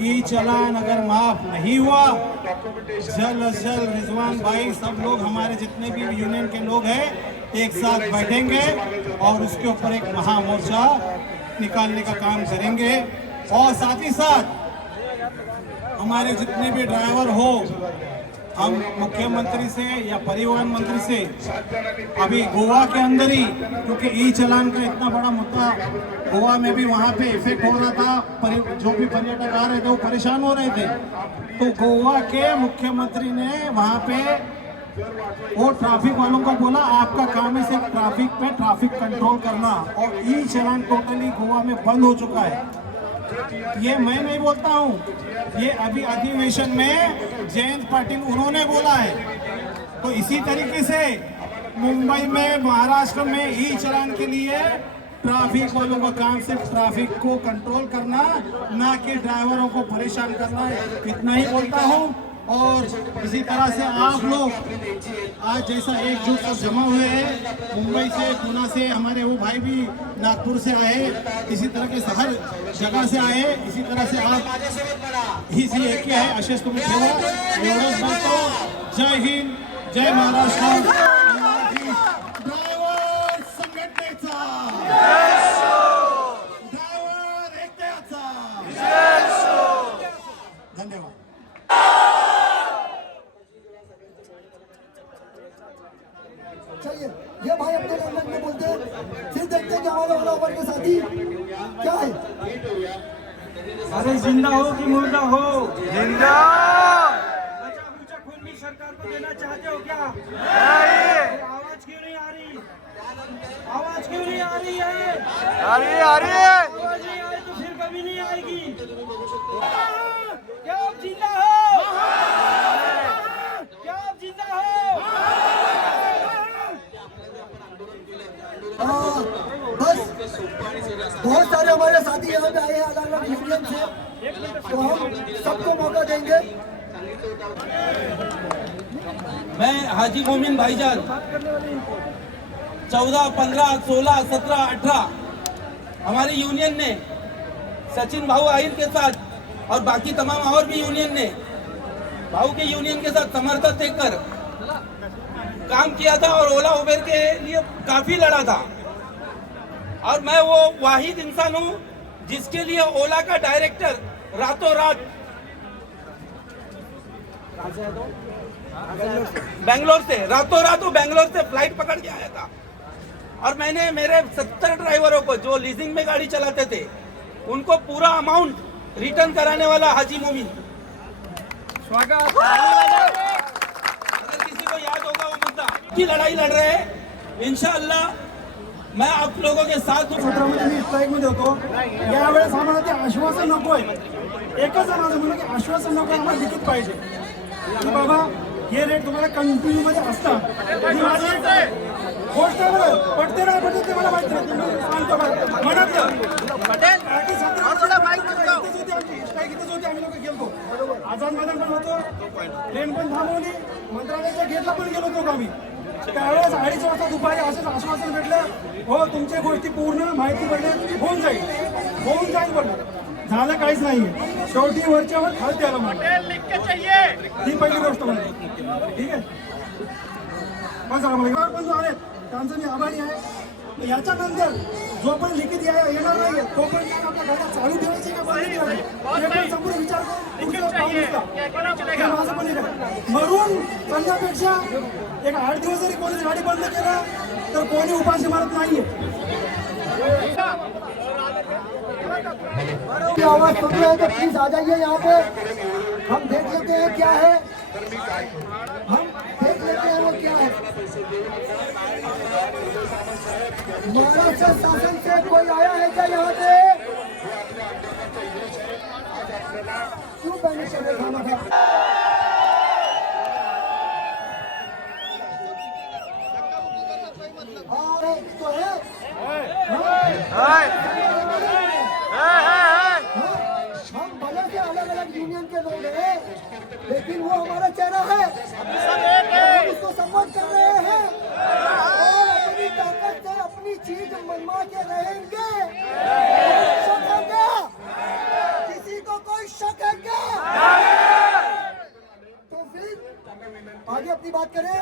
ई चालान अगर माफ नहीं हुआ, जल्द अज जल्द रिजवान भाई, सब लोग हमारे जितने भी यूनियन के लोग हैं, एक साथ बैठेंगे और उसके ऊपर एक महामोर्चा निकालने का काम करेंगे। और साथ ही साथ हमारे जितने भी ड्राइवर हो, हम मुख्यमंत्री से या परिवहन मंत्री से अभी गोवा के अंदर ही, क्योंकि ई चालान का इतना बड़ा मुद्दा गोवा में भी वहाँ पे इफेक्ट हो रहा था, जो भी पर्यटक आ रहे थे वो परेशान हो रहे थे। तो गोवा के मुख्यमंत्री ने वहाँ पे वो ट्रैफिक वालों को बोला, आपका काम है सिर्फ ट्रैफिक पे ट्रैफिक कंट्रोल करना, और ई चालान टोटली गोवा में बंद हो चुका है। ये मैं नहीं बोलता हूँ, ये अभी अधिवेशन में जयंत पाटिल उन्होंने बोला है। तो इसी तरीके से मुंबई में, महाराष्ट्र में ई चालान के लिए ट्रैफिक वालों का काम सिर्फ ट्रैफिक को कंट्रोल करना, ना कि ड्राइवरों को परेशान करना है। इतना ही बोलता हूँ। और इसी तरह से आप लोग आज जैसा एकजुट सब जमा हुए हैं, मुंबई से, पुणे से, हमारे वो भाई भी नागपुर से आए, इसी तरह के हर जगह से आए, इसी तरह से आप ही एक है। अशेष तुम्ही ठेवा, एवढंच बोलतो। जय हिंद, जय महाराष्ट्र। ड्रायव्हर संघटनेचा, ड्रायव्हर एकट्याचा, धन्यवाद। चलिए, ये भाई अपने लैंग्वेज में बोलते हैं, फिर देखते हैं कि हमारे ओला उबर के साथी क्या है। अरे जिंदा हो कि मुर्दा हो, जिंदा। बचा बुचा खून भी सरकार को देना चाहते हो क्या? आवाज क्यों नहीं आ रही? आवाज क्यों नहीं आ रही है? आ रही है, आ रही है। आवाज नहीं आई तो फिर कभी नहीं आएगी। क्या आप जिंदा हो? क्या आप जिंदा हो? बस बहुत सारे हमारे साथी यहाँ पे आए हैं अलग अलग यूनियन से, तो हम सबको मौका देंगे। मैं हाजी मोमिन भाईजान 14, 15, 16, 17, 18 हमारी यूनियन ने सचिन भाऊ आहिर के साथ और बाकी तमाम और भी यूनियन ने भाऊ के यूनियन के साथ समर्थन देकर काम किया था और ओला उबेर के लिए काफी लड़ा था। और मैं वो वाहिद इंसान हूँ जिसके लिए ओला का डायरेक्टर रातों रात बेंगलोर से फ्लाइट पकड़ के आया था। और मैंने मेरे 70 ड्राइवरों को जो लीजिंग में गाड़ी चलाते थे उनको पूरा अमाउंट रिटर्न कराने वाला हाजी मोमिन, स्वागत। अगर किसी को याद होगा वो मुद्दा की लड़ाई लड़ रहे हैं, इंशाअल्लाह मैं आप लोगों के साथ स्ट्राईक मध्ये होतो। यावेळेस आम्हाला ते आश्वासन नकोय, एकच माझं म्हणणं की आश्वासन नको, आम्हाला लिखित पाहिजे की बाबा हे रेट तुम्हाला कंटिन्यू मध्ये असतात। गोष्ट पटते नाही पटते ते मला माहिती नाही, सांगतो स्ट्राईक इथेच होती, आम्ही लोक गेलतो, आझाद मैदान पण होतो, ट्रेन पण थांबवली, मंत्रालयाच्या गेटला पण गेलो होतो आम्ही। त्यावेळेस 2:30 वाजता दुपारी असंच आश्वासन भेटलं, हो तुमच्या गोष्टी पूर्ण माहिती पडली होऊन जाईल पण झालं काहीच नाहीये. शेवटी वरच्यावर खात द्यायला मला ही पहिली गोष्ट म्हणजे. ठीक आहे, बस पण जो आले त्यांचा मी आभारी आहे. याच्यानंतर जो पण लिखित येणार नाहीये तोपर्यंत आपल्या गाड्या चालू ठेवायची का बंद ठेवायची हे पण संपूर्ण विचार करून माझं पण एक आहे. मरून करण्यापेक्षा एक 8 दिवस जरी कोणी गाडी बंद केला तर कोणी उपाशी मारत नाहीये. आवाज सुन रहे हैं तो प्लीज आ जाइए यहाँ पे, हम देख लेते हैं क्या है, हम देख लेते हैं वो क्या है. महाराष्ट्र शासन से कोई आया है क्या यहाँ पे? क्यों पहले चले खाना था? तो है हम भले से अलग अलग यूनियन के लोग हैं, लेकिन वो हमारा चेहरा है, हम उसको सम्मान कर रहे हैं और अपनी ताकत से अपनी चीज मनवा के रहेंगे. शक है क्या? किसी को कोई शक है क्या? तो फिर आगे अपनी बात करें.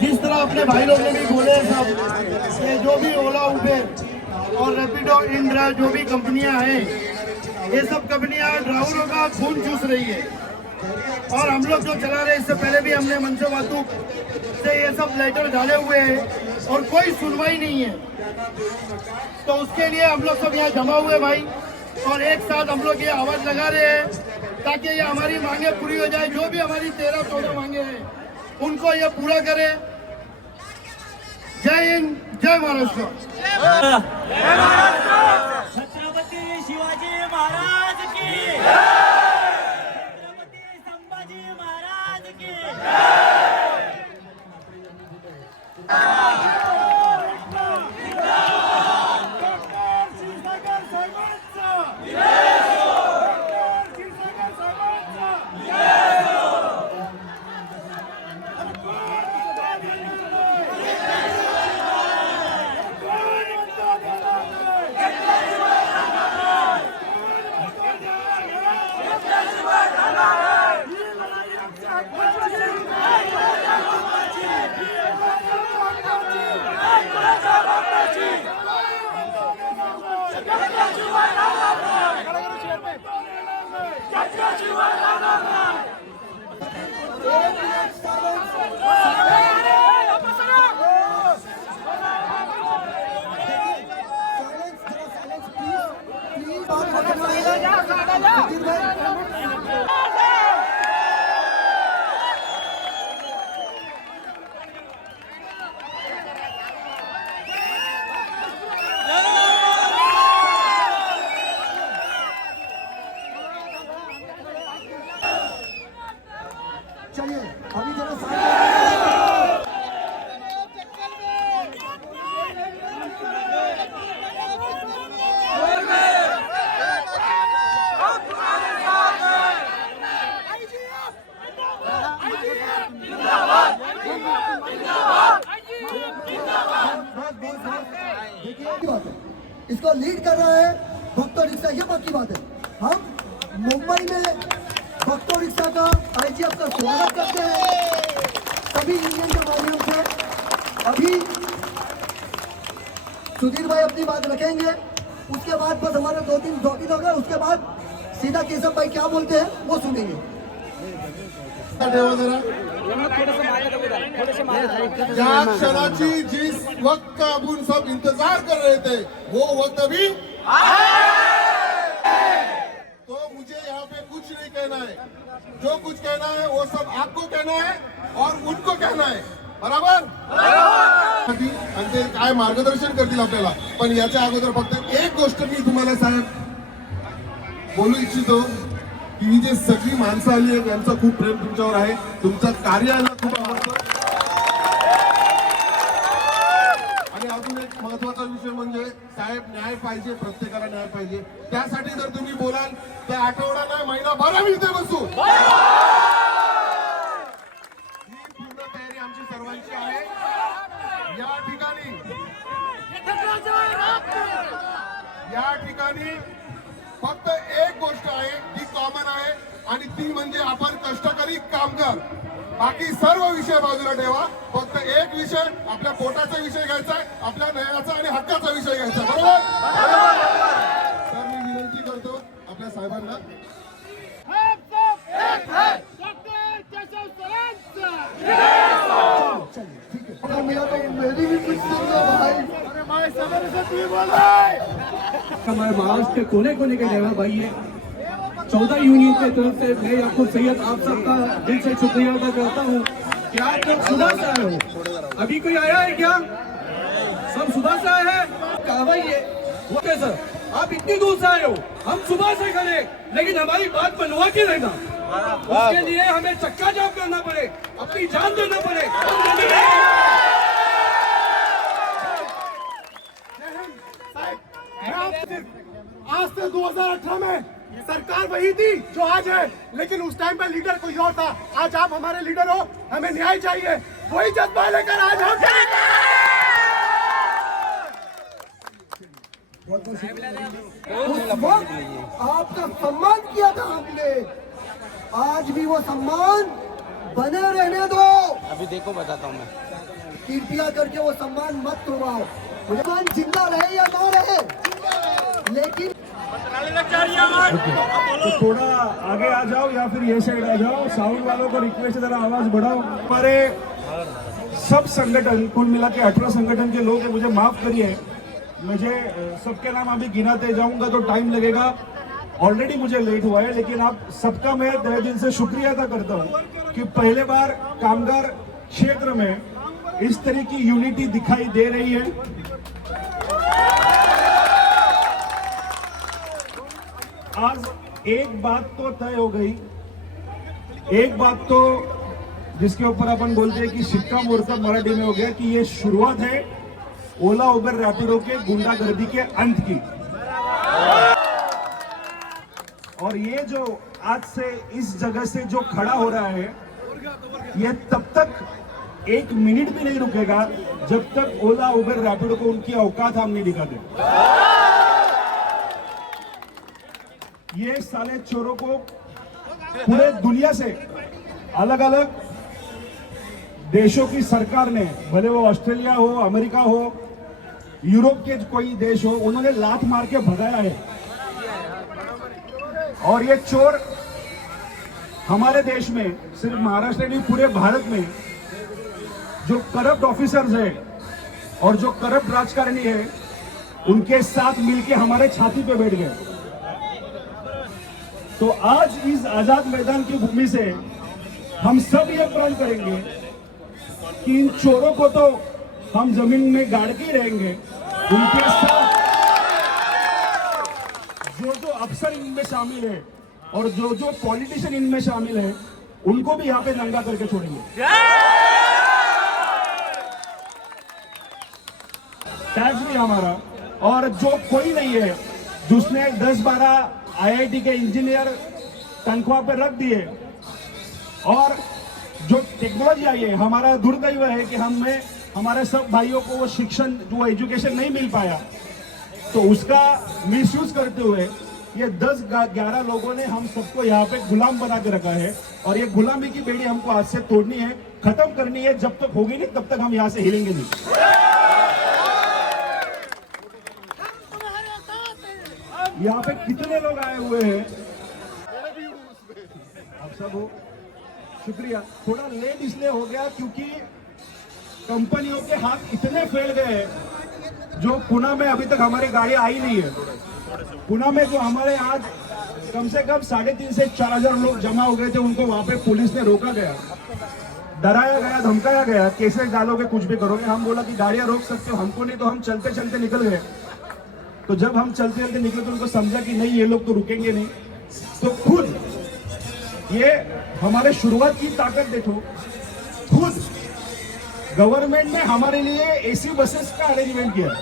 जिस तरह अपने भाई लोग ने भी बोले सब, ये जो भी ओला उबेर और रैपिडो इंड्राइव जो भी कंपनियां हैं, ये सब कंपनियां ड्राइवरों का खून चूस रही है. और हम लोग जो चला रहे इससे पहले भी हमने मंचो वातु से ये सब लेटर डाले हुए हैं और कोई सुनवाई नहीं है. तो उसके लिए हम लोग सब यहाँ जमा हुए भाई, और एक साथ हम लोग ये आवाज लगा रहे हैं ताकि ये हमारी मांगे पूरी हो जाए. जो भी हमारी 13-14 मांगे हैं उनको ये पूरा करे. जय हिंद, जय महाराष्ट्र. छत्रपती शिवाजी महाराज की, छत्रपती संभाजी महाराज की. चलिए अभी जरा इसको लीड कर रहा है भक्तो रिक्शा. ये बात की बात है. हम मुंबई में भक्तो रिक्शा का आईजीएफ का स्वागत करते हैं सभी यूनियन के माध्यम से. अभी सुधीर भाई अपनी बात रखेंगे, उसके बाद बस हमारे 2-3 टॉपिक हो गए, उसके बाद सीधा केशव भाई क्या बोलते हैं वो सुनेंगे. ज्या क्षणाची जिस वक्त का अपन सब इंतजार कर रहे थे वो वक्त अभी तो मुझे यहाँ पे कुछ नहीं कहना है. जो कुछ कहना है वो सब आपको कहना है और उनको कहना है. बराबर. आणि ते काय मार्गदर्शन करतील आपल्याला. पण याच्या अगोदर फक्त एक गोष्ट मी तुम्हाला साहेब बोलू इच्छितो की ही जी सगळी माणसं आली आहेत यांचं खूप प्रेम तुमच्यावर आहे. तुमचं कार्याला खूप आवडतं. आणि अजून एक महत्वाचा विषय म्हणजे साहेब न्याय पाहिजे, प्रत्येकाला न्याय पाहिजे. त्यासाठी जर तुम्ही बोलाल तर आठवडा नाही महिनाभर आम्ही इथे बसू. ही पूर्ण या ठिकाणी फक्त एक गोष्ट आहे जी कॉमन आहे आणि ती म्हणजे आपण कष्टकरी कामगार. बाकी सर्व विषय बाजूला ठेवा. फक्त एक विषय आपल्या पोटाचा विषय घ्यायचा आहे, आपल्या न्यायाचा आणि हक्काचा विषय घ्यायचा. बरोबर. तर मी विनंती करतो आपल्या साहेबांना. मेरा तो मेरी भी कुछ सुन लो भाई. हमारे महाराष्ट्र के कोने कोने के ड्राइवर भाई है. 14 यूनियन की तरफ से मैं आपको सैयद आप सबका दिल से शुक्रिया अदा करता हूँ कि आप लोग सुबह से आए हो. अभी कोई आया है क्या? सब सुबह से आए हैं. कार्रवाई है ओके सर. आप इतनी दूर से आए हो, हम सुबह से खड़े, लेकिन हमारी बात मनवा के रहना. उसके लिए हमें चक्का जाम करना पड़े, अपनी जान देना पड़े. आज से 2018 में सरकार वही थी जो आज है, लेकिन उस टाइम पे लीडर कोई और था. आज आप हमारे लीडर हो, हमें न्याय चाहिए. वही जज्बा लेकर आज हम उस वक्त आपका सम्मान किया था हमने. आज भी वो सम्मान बने रहने दो. अभी देखो बताता हूँ मैं. कृपया करके वो सम्मान मत तोड़वाओ. सम्मान जिंदा रहे या ना रहे, लेकिन तो थोड़ा आगे आ जाओ या फिर ये साइड आ जाओ. साउंड वालों को रिक्वेस्ट है, जरा आवाज बढ़ाओ. हमारे सब संगठन, कुल मिला के 18 संगठन के लोग हैं. मुझे माफ करिए, मुझे सबके नाम अभी गिनाते जाऊंगा तो टाइम लगेगा. ऑलरेडी मुझे लेट हुआ है, लेकिन आप सबका मैं तहे दिल से शुक्रिया अदा करता हूं कि पहले बार कामगार क्षेत्र में इस तरह की यूनिटी दिखाई दे रही है. आज एक बात तो तय हो गई, एक बात तो जिसके ऊपर अपन बोलते हैं कि सिक्का मोर्चा मराठी में हो गया कि ये शुरुआत है ओला उबर रैपिडो के गुंडागर्दी के अंत की. और ये जो आज से इस जगह से जो खड़ा हो रहा है, ये तब तक 1 मिनट भी नहीं रुकेगा जब तक ओला उबर रैपिडो को उनकी औकात हम नहीं दिखाते. ये साले चोरों को पूरे दुनिया से अलग अलग देशों की सरकार ने, भले वो ऑस्ट्रेलिया हो, अमेरिका हो, यूरोप के कोई देश हो, उन्होंने लात मार के भगाया है. और ये चोर हमारे देश में, सिर्फ महाराष्ट्र नहीं पूरे भारत में जो करप्ट ऑफिसर्स है और जो करप्ट राजकारणी है, उनके साथ मिलके हमारे छाती पे बैठ गए. तो आज इस आजाद मैदान की भूमि से हम सब ये प्रण करेंगे कि इन चोरों को तो हम जमीन में गाड़ के ही रहेंगे. उनके साथ जो अफसर इनमें शामिल है और जो पॉलिटिशियन इनमें शामिल है, उनको भी यहाँ पे नंगा करके छोड़ेंगे. टैक्स भी हमारा. और जो कोई नहीं है जिसने 10-12 IIT के इंजीनियर तनख्वाह पे रख दिए और जो टेक्नोलॉजी आई है, हमारा दुर्दैव है कि हमें हमारे सब भाइयों को वो शिक्षण, वो एजुकेशन नहीं मिल पाया. तो उसका मिसयूज करते हुए ये 10-11 लोगों ने हम सबको यहाँ पे गुलाम बना के रखा है. और ये गुलामी की बेड़ी हमको आज से तोड़नी है, खत्म करनी है. जब तक होगी नहीं तब तक हम यहाँ से हिलेंगे नहीं. यहाँ पे कितने लोग आए हुए हैं आप सब हो, शुक्रिया. थोड़ा लेट इसलिए हो गया क्योंकि कंपनियों के हाथ इतने फैल गए हैं. जो पुणे में अभी तक हमारी गाड़ी आई नहीं है. पुणे में जो हमारे आज कम से कम 3,500 से 4,000 लोग जमा हो गए थे, उनको वहां पे पुलिस ने रोका गया, डराया गया, धमकाया गया, केसेस डालोगे, कुछ भी करोगे. हम बोला कि गाड़ियां रोक सकते हो, हमको नहीं. तो हम चलते चलते निकल गए. तो जब हम चलते चलते निकले तो उनको समझा कि नहीं, ये लोग तो रुकेंगे नहीं. तो खुद ये हमारे शुरुआत की ताकत देखो, खुद गवर्नमेंट ने हमारे लिए एसी बसेस का अरेंजमेंट किया. और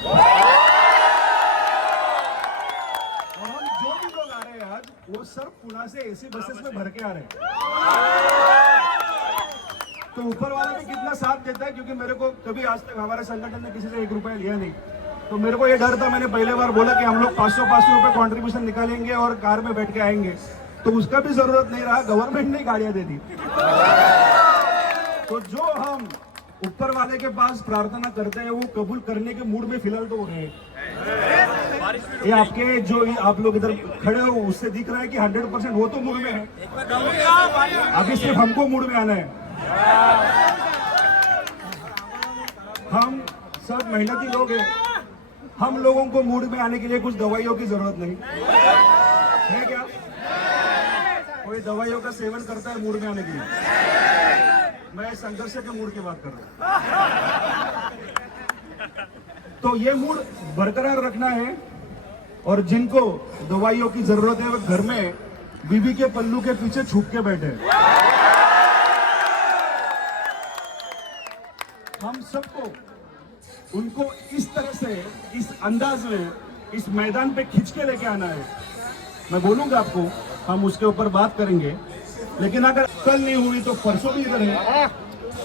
हम जो भी लोग आ रहे हैं आज, वो सब पुणे से एसी बसेस में भर के आ रहे हैं. तो ऊपर वाला भी कितना साथ देता है, क्योंकि मेरे को कभी आज तक हमारे संगठन ने किसी से 1 रुपया लिया नहीं. तो मेरे को ये डर था, मैंने पहले बार बोला कि हम लोग 500 रुपए कॉन्ट्रीब्यूशन निकालेंगे और कार में बैठ के आएंगे, तो उसका भी जरूरत नहीं रहा, गवर्नमेंट ने गाड़ियां दे दी। तो जो हम ऊपर वाले के पास प्रार्थना करते हैं वो कबूल करने के मूड में फिलहाल तो हो रहे हैं। ये आपके जो आप लोग इधर खड़े हो उससे दिख रहा है कि 100% वो तो मूड में है, अभी सिर्फ हमको मूड में आना है। हम सब मेहनती लोग हैं, हम लोगों को मूड में आने के लिए कुछ दवाइयों की जरूरत नहीं है। क्या कोई दवाइयों का सेवन करता है मूड में आने के लिए? मैं संघर्ष के मूड की बात कर रहा हूं। तो ये मूड बरकरार रखना है, और जिनको दवाइयों की जरूरत है वो घर में बीबी के पल्लू के पीछे छुप के बैठे। हम सबको उनको इस तरह से, इस अंदाज में इस मैदान पे खींच के लेके आना है। मैं बोलूंगा आपको, हम उसके ऊपर बात करेंगे, लेकिन अगर कल नहीं हुई तो परसों भी इधर है,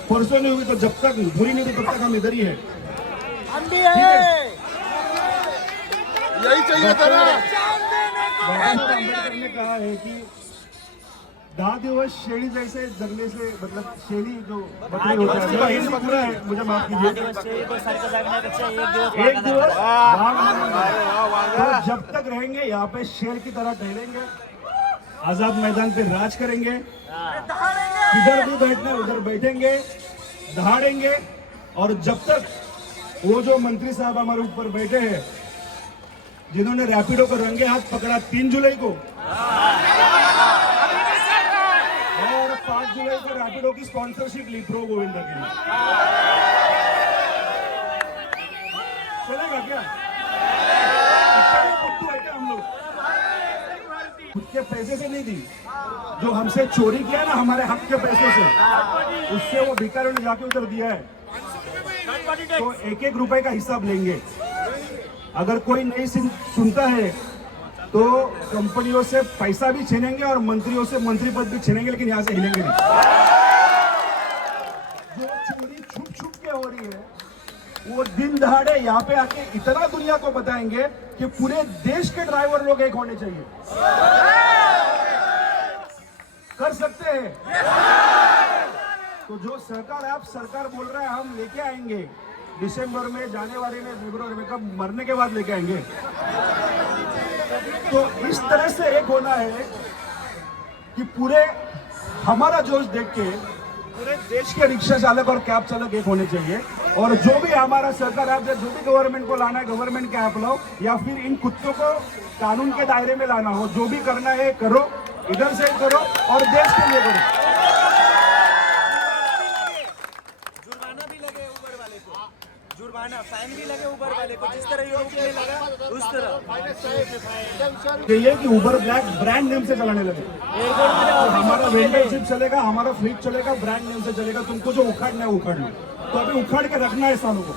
परसों नहीं हुई तो जब तक बुरी नहीं हुई तब तक हम इधर ही है। यही चाहिए था ना। बाबा साहेब आंबेडकर ने कहा है कि 10 दिवस शेळी जैसे जगने से, मतलब शेळी जो बकरी होता है, मेरा हिंदी पूरा है, मुझे माफ कीजिए, एक दिवस तो जब तक रहेंगे यहाँ पे शेर की तरह टहलेंगे, आजाद मैदान पे राज करेंगे, इधर भी बैठना उधर बैठेंगे, दहाड़ेंगे, और जब तक वो जो मंत्री साहब हमारे ऊपर बैठे हैं जिन्होंने रैपिडो को रंगे हाथ पकड़ा 3 जुलाई को, और 5 जुलाई को रैपिडो की स्पॉन्सरशिप ली प्रो गोविंदा की, चलेगा क्या? पुट्टू है क्या हम लोग? खुद के पैसे से नहीं दी, जो हमसे चोरी किया ना हमारे हक के पैसों से, उससे वो भिखारियों ने जाके उधर दिया है। तो 1-1 रुपए का हिसाब लेंगे। अगर कोई नहीं सुनता है तो कंपनियों से पैसा भी छीनेंगे और मंत्रियों से मंत्री पद भी छीनेंगे, लेकिन यहाँ से हिलेंगे नहीं। जो चोरी छुप छुप के हो रही है वो दिन दहाड़े यहाँ पे आके इतना दुनिया को बताएंगे कि पूरे देश के ड्राइवर लोग एक होने चाहिए। कर सकते हैं। तो जो सरकार आप सरकार बोल रहा है हम लेके आएंगे दिसंबर में, जनवरी में, फरवरी में, कब मरने के बाद लेके आएंगे। तो इस तरह से एक होना है कि पूरे हमारा जोश देख के पूरे देश के रिक्शा चालक और कैब चालक एक होने चाहिए। और जो भी हमारा सरकार आप जो भी गवर्नमेंट को लाना है गवर्नमेंट के ऐप लाओ, या फिर इन कुत्तों को कानून के दायरे में लाना हो, जो भी करना है करो, इधर से करो और देश के लिए करो। जुर्माना भी लगे उबर वाले को, जुर्माना फाइन भी लगे उबर वाले को, जिस तरह ये लगा उस तरह ये कि उबर ब्लैक ब्रांड नेम से चलाने लगे। तो हमारा वेंडरशिप चलेगा, हमारा फ्लीट चलेगा, ब्रांड नेम से चलेगा। तुमको जो उखाड़ना है उखाड़ लो। तो अभी उखाड़ के रखना है सालों को।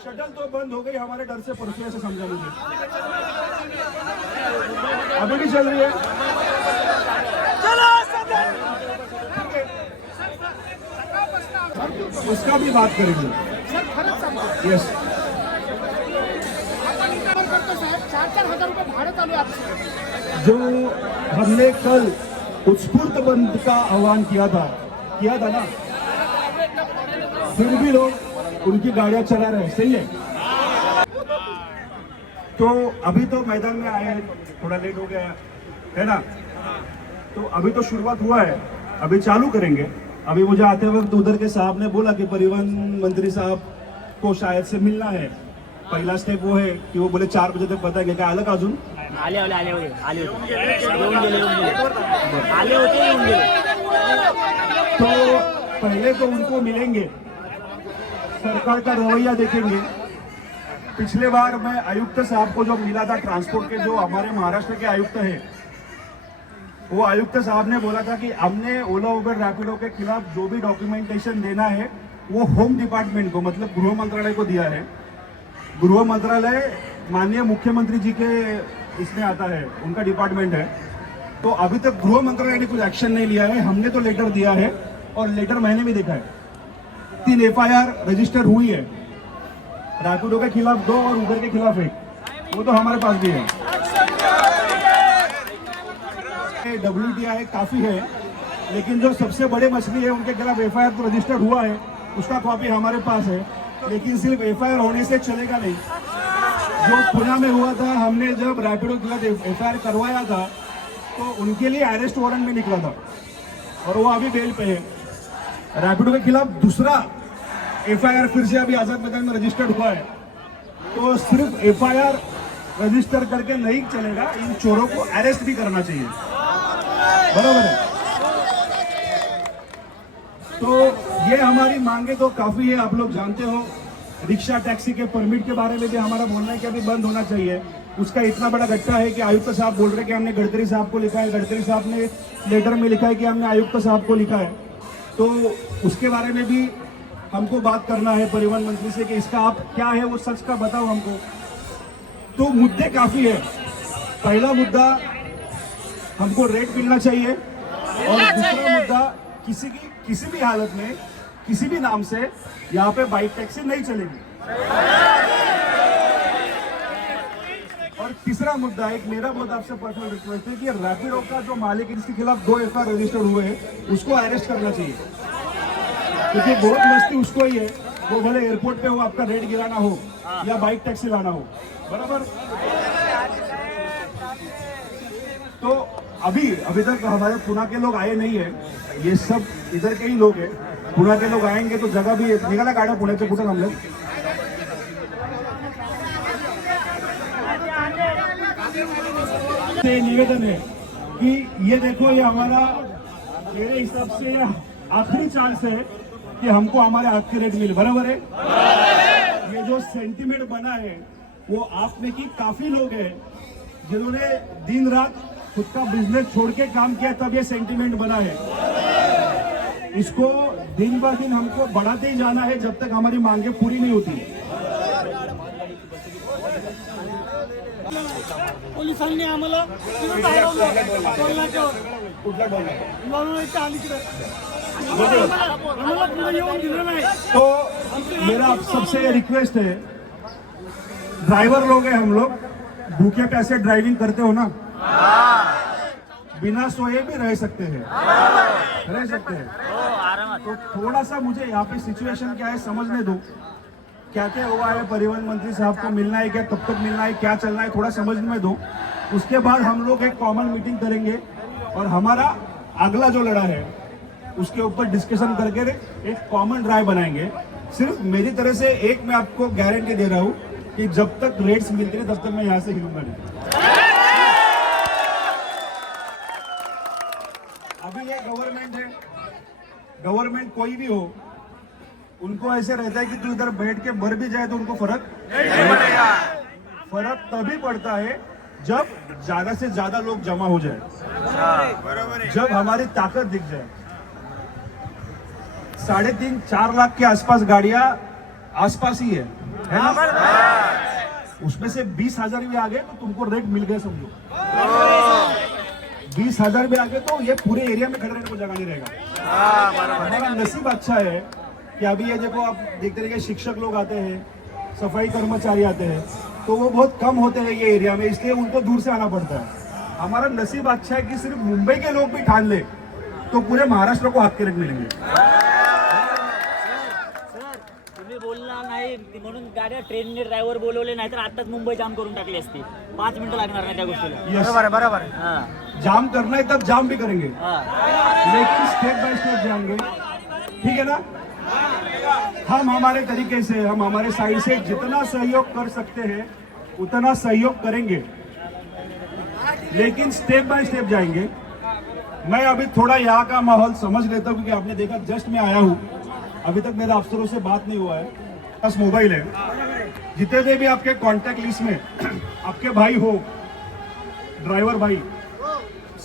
शटल तो बंद हो गई हमारे डर से, परसों से समझा मुझे, अभी भी चल रही है। उसका भी बात करेंगे। यस, 4,000 रुपये भाड़े चालू है आपसे। जो हमने कल उत्स्फूर्त बंद का आह्वान किया था ना, फिर भी लोग उनकी गाड़ियां चला रहे हैं। सही है। तो अभी तो मैदान में आए हैं, थोड़ा लेट हो गया है ना, तो अभी तो शुरुआत हुआ है, अभी चालू करेंगे। अभी मुझे आते वक्त उधर के साहब ने बोला कि परिवहन मंत्री साहब को शायद से मिलना है। पहला स्टेप वो है कि वो बोले 4 बजे तक बताएंगे। काय आलं का अजून? तो पहले तो उनको मिलेंगे, सरकार का रवैया देखेंगे। पिछले बार मैं आयुक्त साहब को जो मिला था ट्रांसपोर्ट के, जो हमारे महाराष्ट्र के आयुक्त हैं, वो आयुक्त साहब ने बोला था कि हमने ओला उबर रैपिडो के खिलाफ जो भी डॉक्यूमेंटेशन देना है वो होम डिपार्टमेंट को, मतलब गृह मंत्रालय को दिया है। गृह मंत्रालय माननीय मुख्यमंत्री जी के इसमें आता है, उनका डिपार्टमेंट है। तो अभी तक गृह मंत्रालय ने कुछ एक्शन नहीं लिया है। हमने तो लेटर दिया है और लेटर मैंने भी देखा है। 3 FIR रजिस्टर हुई है, रैपिडो के खिलाफ 2 और उबर के खिलाफ 1, वो तो हमारे पास भी है। WTI काफी है, लेकिन जो सबसे बड़े मछली है उनके खिलाफ FIR तो रजिस्टर्ड हुआ है, उसका कॉपी हमारे पास है, लेकिन सिर्फ FIR होने से चलेगा नहीं। जो पुणे में हुआ था, हमने जब रैपिडो के खिलाफ FIR करवाया था तो उनके लिए अरेस्ट वारंट में निकला था और वो अभी बेल पे है। रैपिडो के खिलाफ दूसरा FIR फिर से अभी आजाद मैदान में रजिस्टर्ड हुआ है, तो सिर्फ FIR रजिस्टर करके नहीं चलेगा, इन चोरों को अरेस्ट भी करना चाहिए, बराबर है। तो ये हमारी मांगे तो काफी है, आप लोग जानते हो। रिक्शा टैक्सी के परमिट के बारे में भी हमारा बोलना है कि अभी बंद होना चाहिए। उसका इतना बड़ा गट्टा है कि आयुक्त साहब बोल रहे कि हमने गडकरी साहब को लिखा है, गडकरी साहब ने लेटर में लिखा है कि हमने आयुक्त साहब को लिखा है, तो उसके बारे में भी हमको बात करना है परिवहन मंत्री से कि इसका आप क्या है वो सच का बताओ हमको। तो मुद्दे काफी है। पहला मुद्दा हमको रेट मिलना चाहिए, और दूसरा मुद्दा किसी भी हालत में किसी भी नाम से यहाँ पे बाइक टैक्सी नहीं चलेगी। और तीसरा मुद्दा, एक मेरा बहुत आपसे पर्सनल रिक्वेस्ट है कि रैपिडो का जो मालिक है जिसके खिलाफ 2 FIR रजिस्टर्ड हुए हैं उसको अरेस्ट करना चाहिए, क्योंकि बहुत मस्ती उसको ही है, वो भले एयरपोर्ट पे हो आपका रेट गिराना हो या बाइक टैक्सी लाना हो, बराबर। तो अभी तक हमारे पुणे के लोग आए नहीं है, ये सब इधर के ही लोग हैं। पुणे के लोग आएंगे तो जगह भी निकला गाड़ा पुणे से कुछ हम लोग निवेदन है कि ये देखो, ये हमारा मेरे हिसाब से आखिरी चांस है कि हमको हमारे हक के रेट मिले, बराबर है। ये जो सेंटीमेंट बना है वो आप में की काफी लोग हैं जिन्होंने दिन रात खुद का बिजनेस छोड़ के काम किया, तब ये सेंटीमेंट बना है। इसको दिन ब दिन हमको बढ़ाते ही जाना है जब तक हमारी मांगे पूरी नहीं होती। पोलिसांनी आम्हाला तिथं हरवलं टोलनाक्यावर म्हणून इथं आली तिकडे आम्हाला पुढे येऊन दिलं नाही। तो मेरा आप सबसे रिक्वेस्ट है, ड्राइवर लोग हैं हम लोग, भूखे प्यासे ड्राइविंग करते हो ना, बिना सोए भी रह सकते हैं। तो थोड़ा सा मुझे यहाँ पे सिचुएशन क्या है समझने दो, क्या क्या हुआ है, परिवहन मंत्री साहब को मिलना है क्या, कब तक मिलना है, क्या चलना है, थोड़ा समझने में दो। उसके बाद हम लोग एक कॉमन मीटिंग करेंगे और हमारा अगला जो लड़ा है उसके ऊपर डिस्कशन करके एक कॉमन ड्राइव बनाएंगे। सिर्फ मेरी तरह से एक मैं आपको गारंटी दे रहा हूँ कि जब तक रेट्स मिलते हैं तब तक मैं यहाँ से हिलूंगा नहीं। अभी ये गवर्नमेंट है, गवर्नमेंट कोई भी हो, उनको ऐसे रहता है कि तू इधर बैठ के मर भी जाए तो उनको फर्क नहीं पड़ेगा। फर्क तभी पड़ता है जब ज्यादा से ज्यादा लोग जमा हो जाए, जब हमारी ताकत दिख जाए। 3.5-4 लाख के आसपास गाड़ियां आसपास ही है ना? उसमें से 20,000 भी आ गए तो तुमको रेट मिल गए समझो। 20,000 भी आ गए तो ये पूरे एरिया में खड़े रहने को जगह नहीं रहेगा। हमारा नसीब अच्छा है कि अभी ये देखो, आप देखते रहिए शिक्षक लोग आते हैं, सफाई कर्मचारी आते हैं, तो वो बहुत कम होते हैं ये एरिया में, इसलिए उनको दूर से आना पड़ता है। हमारा नसीब अच्छा है कि सिर्फ मुंबई के लोग भी ठान ले तो पूरे महाराष्ट्र को हाथ के रेट मिलेंगे। तुम्ही बोलला नाही म्हणून गाड्या ट्रेनने ड्रायव्हर बोलवले, नाहीतर आताच मुंबई जाम करून टाकली असती। 5 मिनिटं लागणार नाही त्या गोष्टीला। बराबर जाम करना है तब जाम भी करेंगे, लेकिन स्टेप बाय स्टेप जाएंगे, ठीक है ना। हम हमारे तरीके से, हम हमारे साइड से जितना सहयोग कर सकते हैं उतना सहयोग करेंगे, लेकिन स्टेप बाय स्टेप जाएंगे। मैं अभी थोड़ा यहाँ का माहौल समझ लेता हूँ, क्योंकि आपने देखा जस्ट मैं आया हूँ, अभी तक मेरे अफसरों से बात नहीं हुआ है। बस मोबाइल है, जितने भी आपके कांटेक्ट लिस्ट में आपके भाई हो, ड्राइवर भाई,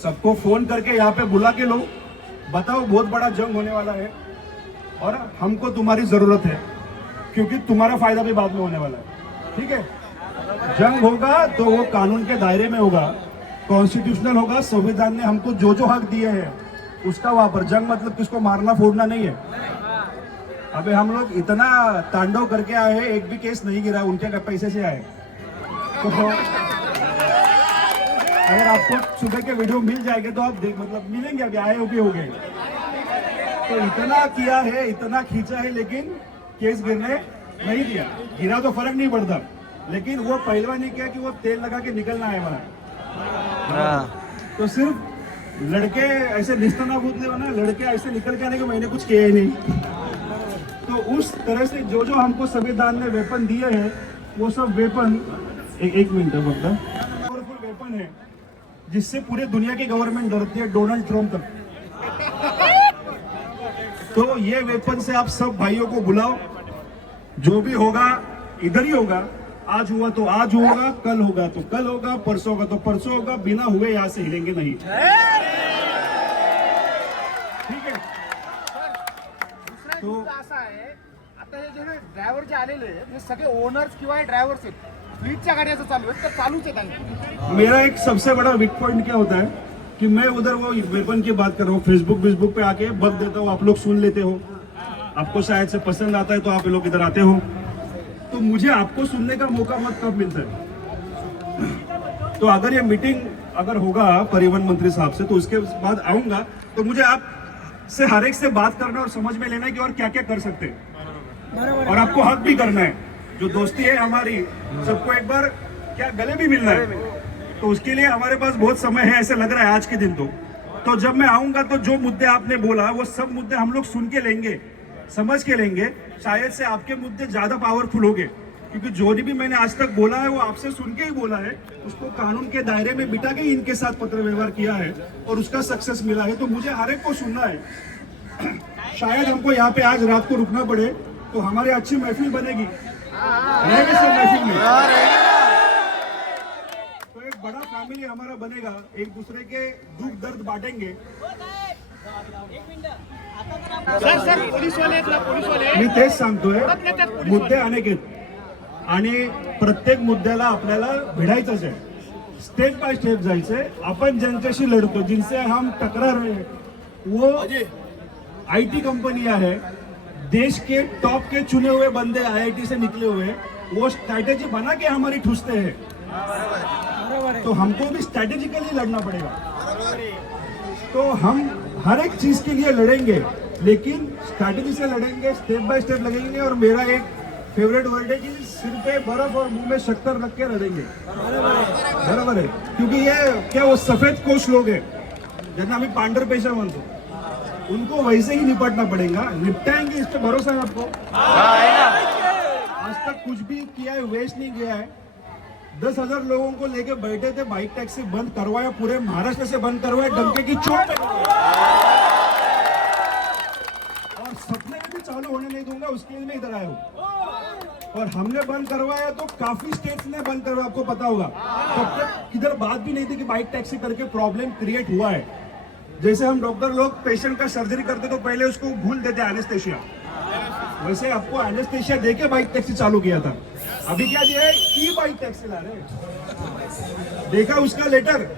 सबको फोन करके यहाँ पे बुला के लो, बताओ बहुत बड़ा जंग होने वाला है और हमको तुम्हारी जरूरत है, क्योंकि तुम्हारा फायदा भी बाद में होने वाला है, ठीक है। जंग होगा तो वो कानून के दायरे में होगा, कॉन्स्टिट्यूशनल होगा। संविधान ने हमको जो जो हक दिए हैं उसका वहां पर, जंग मतलब किसको मारना फोड़ना नहीं है। अबे हम लोग इतना तांडव करके आए हैं, एक भी केस नहीं गिरा, उनके पैसे से आए। तो अगर आपको सुबह के वीडियो मिल जाएंगे तो आप देख, मतलब मिलेंगे, अभी आए हो गए। तो इतना किया है, इतना खींचा है, लेकिन केस गिरने नहीं दिया। गिरा तो फर्क नहीं पड़ता, लेकिन वो पहलवानी क्या कि वो तेल लगा के निकलना है हमारा। तो सिर्फ लड़के ऐसे निस्तना बूतले हो ना, लड़के ऐसे निकल के आने के मैंने कुछ किया ही नहीं। तो उस तरह से जो जो हमको संविधान ने वेपन दिए हैं, वो सब वेपन एक मिनट मतलब पावरफुल वेपन है, जिससे पूरे दुनिया की गवर्नमेंट डरती है, डोनाल्ड ट्रम्प तक। तो ये वेपन से आप सब भाइयों को बुलाओ, जो भी होगा इधर ही होगा। आज हुआ तो आज होगा, कल होगा तो कल होगा, परसों होगा तो परसों होगा, बिना हुए यहाँ से हिलेंगे नहीं। ठीक है। तो असा आहे, आता हे जे ड्रायव्हर जे आलेले आहेत हे सगळे ओनर्स किंवा ड्रायव्हर्स आहेत, फ्लीटच्या गाड्या चालू आहेत, तर चालूच आहेत आणखी। मेरा एक सबसे बड़ा वीक पॉइंट क्या होता है कि मैं उधर वो वेपन की बात कर रहा हूँ, फेसबुक पे आके बक देता हूँ, आप लोग सुन लेते हो, आपको शायद से पसंद आता है तो आप लोग इधर आते हो। तो मुझे आपको सुनने का मौका मत कब मिलता है। तो अगर ये मीटिंग अगर होगा परिवहन मंत्री साहब से, तो उसके बाद आऊंगा, तो मुझे आप से हर एक से बात करना और समझ में लेना है कि और क्या क्या कर सकते हैं, और आपको हक भी करना है। जो दोस्ती है हमारी, सबको एक बार क्या गले भी मिलना है। तो उसके लिए हमारे पास बहुत समय है, ऐसे लग रहा है आज के दिन। तो जब मैं आऊंगा तो जो मुद्दे आपने बोला वो सब मुद्दे हम लोग सुन के लेंगे, समझ के लेंगे। शायद से आपके मुद्दे ज्यादा पावरफुल होंगे, क्योंकि जो भी मैंने आज तक बोला है वो आपसे सुन के ही बोला है, उसको कानून के दायरे में बिठा के इनके साथ पत्र व्यवहार किया है और उसका सक्सेस मिला है। तो मुझे हर एक को सुनना है। शायद हमको यहाँ पे आज रात को रुकना पड़े, तो हमारी अच्छी महफिल बनेगी, रहेंगे सब महफिल में, तो एक बड़ा फैमिली हमारा बनेगा, एक दूसरे के दुख दर्द बांटेंगे। मी तेच सांगतोय, मुद्दे अनेक आहेत आणि प्रत्येक मुद्द्याला आपल्याला भिडायचंच आहे, स्टेप बाय स्टेप जायचंय। आपण ज्यांच्याशी लढतो, जिनसे हम टकरार रहे हैं, वो आईटी कंपनियां है, देश के टॉप के चुने हुए बंदे आईआईटी से निकले हुए, वो स्ट्रैटेजी बना के हमारी ठूसते हैं। तो हमको भी स्ट्रैटेजिकली लड़ना पड़ेगा। तो हम हर एक चीज के लिए लड़ेंगे, लेकिन स्ट्रैटेजी से लड़ेंगे, स्टेप बाय स्टेप लगेंगे। और मेरा एक फेवरेट वर्ड है कि सिर पे बर्फ और मुंह में शक्कर रख के लड़ेंगे। बराबर है, क्योंकि ये क्या वो सफेद कोश लोग हैं, जिन्हें हम पांडर पेशा मानते, उनको वैसे ही निपटना पड़ेगा। निपटाएंगे, इस पे भरोसा है आपको? आज तक कुछ भी किया है वेस्ट नहीं गया है। 10,000 लोगों को लेके बैठे थे, बाइक टैक्सी बंद करवाया, पूरे महाराष्ट्र से बंद करवाया, डंके की चोट पे, और सपने में भी चालू होने नहीं दूंगा, उसके लिए मैं इधर आया हूँ। और हमने बंद करवाया तो काफी स्टेट्स ने बंद करवाया, आपको पता होगा। तब तक किधर बात भी नहीं थी कि बाइक टैक्सी करके प्रॉब्लम क्रिएट हुआ है। जैसे हम डॉक्टर लोग पेशेंट का सर्जरी करते तो पहले उसको भूल देते एनेस्थेशिया, वैसे आपको एनेस्थेशिया देके बाइक टैक्सी चालू किया था। अभी क्या दिया है, ई बाइक टैक्सी ला रहे। देखा उसका लेटर,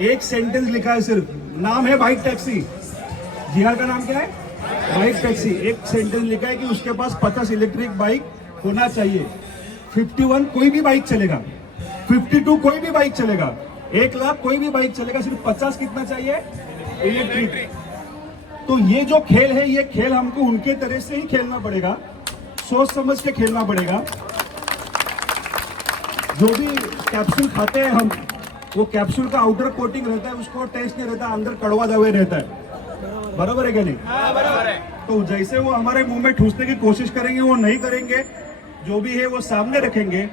एक सेंटेंस लिखा है सिर्फ, नाम है बाइक टैक्सी। जिहाद का नाम क्या है? Bike taxi. एक सेंटेंस लिखा है कि उसके पास 50 इलेक्ट्रिक बाइक होना चाहिए। 51 कोई भी बाइक चलेगा, 52 कोई भी बाइक चलेगा, 1 लाख कोई भी बाइक चलेगा, सिर्फ 50 कितना चाहिए? इलेक्ट्रिक। तो ये जो खेल है, ये खेल हमको उनके तरह से ही खेलना पड़ेगा, सोच समझ के खेलना पड़ेगा। जो भी कैप्सूल खाते हैं हम, वो कैप्सूल का आउटर कोटिंग रहता है, उसको टेस्ट नहीं रहता, अंदर कड़वा दवाई रहता है। बराबर है क्या नहीं? बराबर है। तो जैसे वो हमारे मुंह में ठूसने की कोशिश करेंगे, वो नहीं करेंगे, जो भी है वो सामने रखेंगे।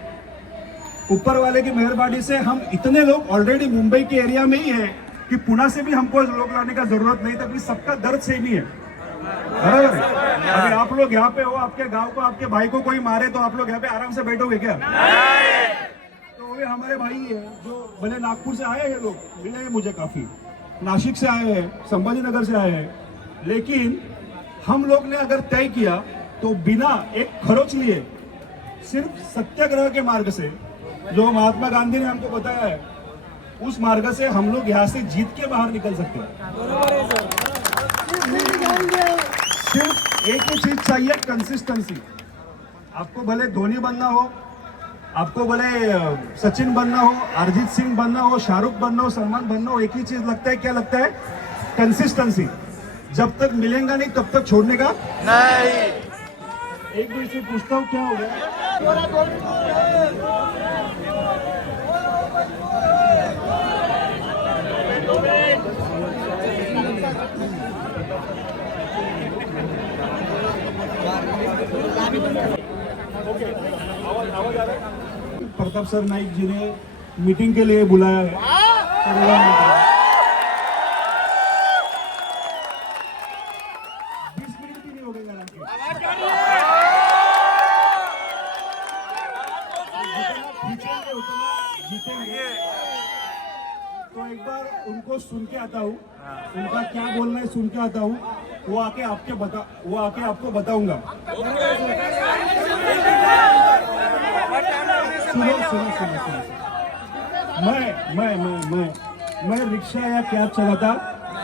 ऊपर वाले की मेहरबानी से हम इतने लोग ऑलरेडी मुंबई के एरिया में ही है कि पुणे से भी हमको लोग लाने का जरूरत नहीं था, सबका दर्द सेम ही है। बराबर है। अगर आप लोग यहाँ पे हो, आपके गांव को, आपके भाई को कोई मारे तो आप लोग यहाँ पे आराम से बैठोगे क्या? तो वे हमारे भाई है, जो भले नागपुर से आए हैं, लोग मिले हैं मुझे काफी, नासिक से आए हैं, संभाजीनगर से आए हैं, लेकिन हम लोग ने अगर तय किया तो बिना एक खरोच लिए, सिर्फ सत्याग्रह के मार्ग से, जो महात्मा गांधी ने हमको बताया है, उस मार्ग से हम लोग यहाँ से जीत के बाहर निकल सकते हैं। सिर्फ एक ही चीज चाहिए, कंसिस्टेंसी। आपको भले धोनी बनना हो, आपको भले सचिन बनना हो, अरिजीत सिंह बनना हो, शाहरुख बनना हो, सलमान बनना हो, एक ही चीज लगता है, क्या लगता है? कंसिस्टेंसी। जब तक मिलेगा नहीं तब तक छोड़ने का नहीं। एक दूसरे से पूछता हूँ, क्या हो गया? प्रताप सर नाइक जी ने मीटिंग के लिए बुलाया है। 20 मिनट भी नहीं हो गए यार आपके। जीतेंगे उतना जीतेंगे। तो एक बार उनको सुन के आता हूँ, उनका क्या बोलना है सुन के आता हूँ, वो आके आपको बताऊंगा। सुनो। मैं रिक्शा या कैब चलाता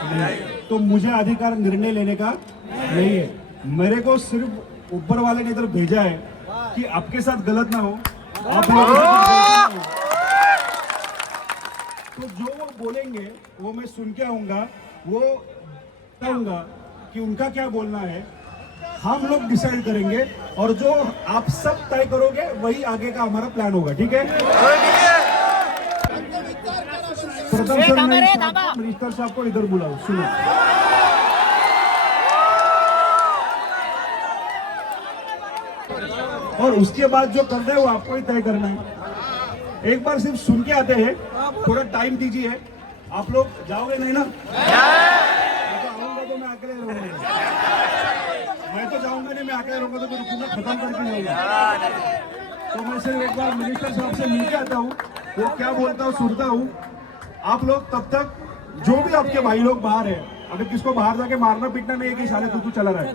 नहीं, तो मुझे अधिकार निर्णय लेने का नहीं है। मेरे को सिर्फ ऊपर वाले ने इधर भेजा है कि आपके साथ गलत ना हो, आप लोगों के साथ गलत ना हो। तो जो वो बोलेंगे वो मैं सुन के आऊंगा, वो बताऊंगा कि उनका क्या बोलना है, हम लोग डिसाइड करेंगे और जो आप सब तय करोगे वही आगे का हमारा प्लान होगा। ठीक है? प्रथम सर मिनिस्टर साहब को इधर बुलाओ, सुनो। और उसके बाद जो करना है वो आपको ही तय करना है। एक बार सिर्फ सुन के आते हैं, थोड़ा टाइम दीजिए। आप लोग जाओगे नहीं ना? आऊंगा तो मैं अकेले रहूंगा। मैं तो जाऊंगा नहीं, मैं अकेले रहूंगा तो फिर रुकूंगा, खत्म करके जाऊंगा। तो मैं सिर्फ एक बार मिनिस्टर साहब से मिलके आता हूँ, वो क्या बोलता हूँ सुनता हूँ। आप लोग तब तक जो भी आपके भाई लोग बाहर है, अगर किसको बाहर जाके मारना पीटना नहीं है कि साले तू चला रहा है,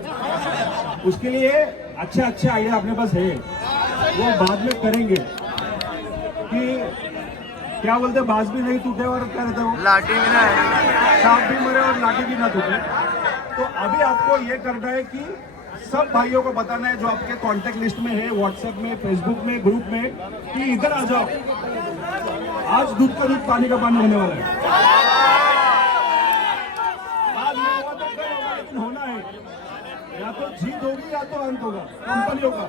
उसके लिए अच्छे आइडिया अपने पास है, वो बाद में करेंगे। कि क्या बोलते, बाज भी नहीं टूटे और क्या रहता है, लाठी भी ना, सांप भी मरे और लाठी भी ना टूटे। तो अभी आपको ये करना है कि सब भाइयों को बताना है जो आपके कांटेक्ट लिस्ट में है, व्हाट्सएप में, फेसबुक में, ग्रुप में, कि इधर आ जाओ, आज दूध का दूध पानी का पानी होने वाला है। आज नहीं हुआ तो कल होगा, लेकिन होना है। या तो जीत होगी या तो अंत होगा कंपनियों का।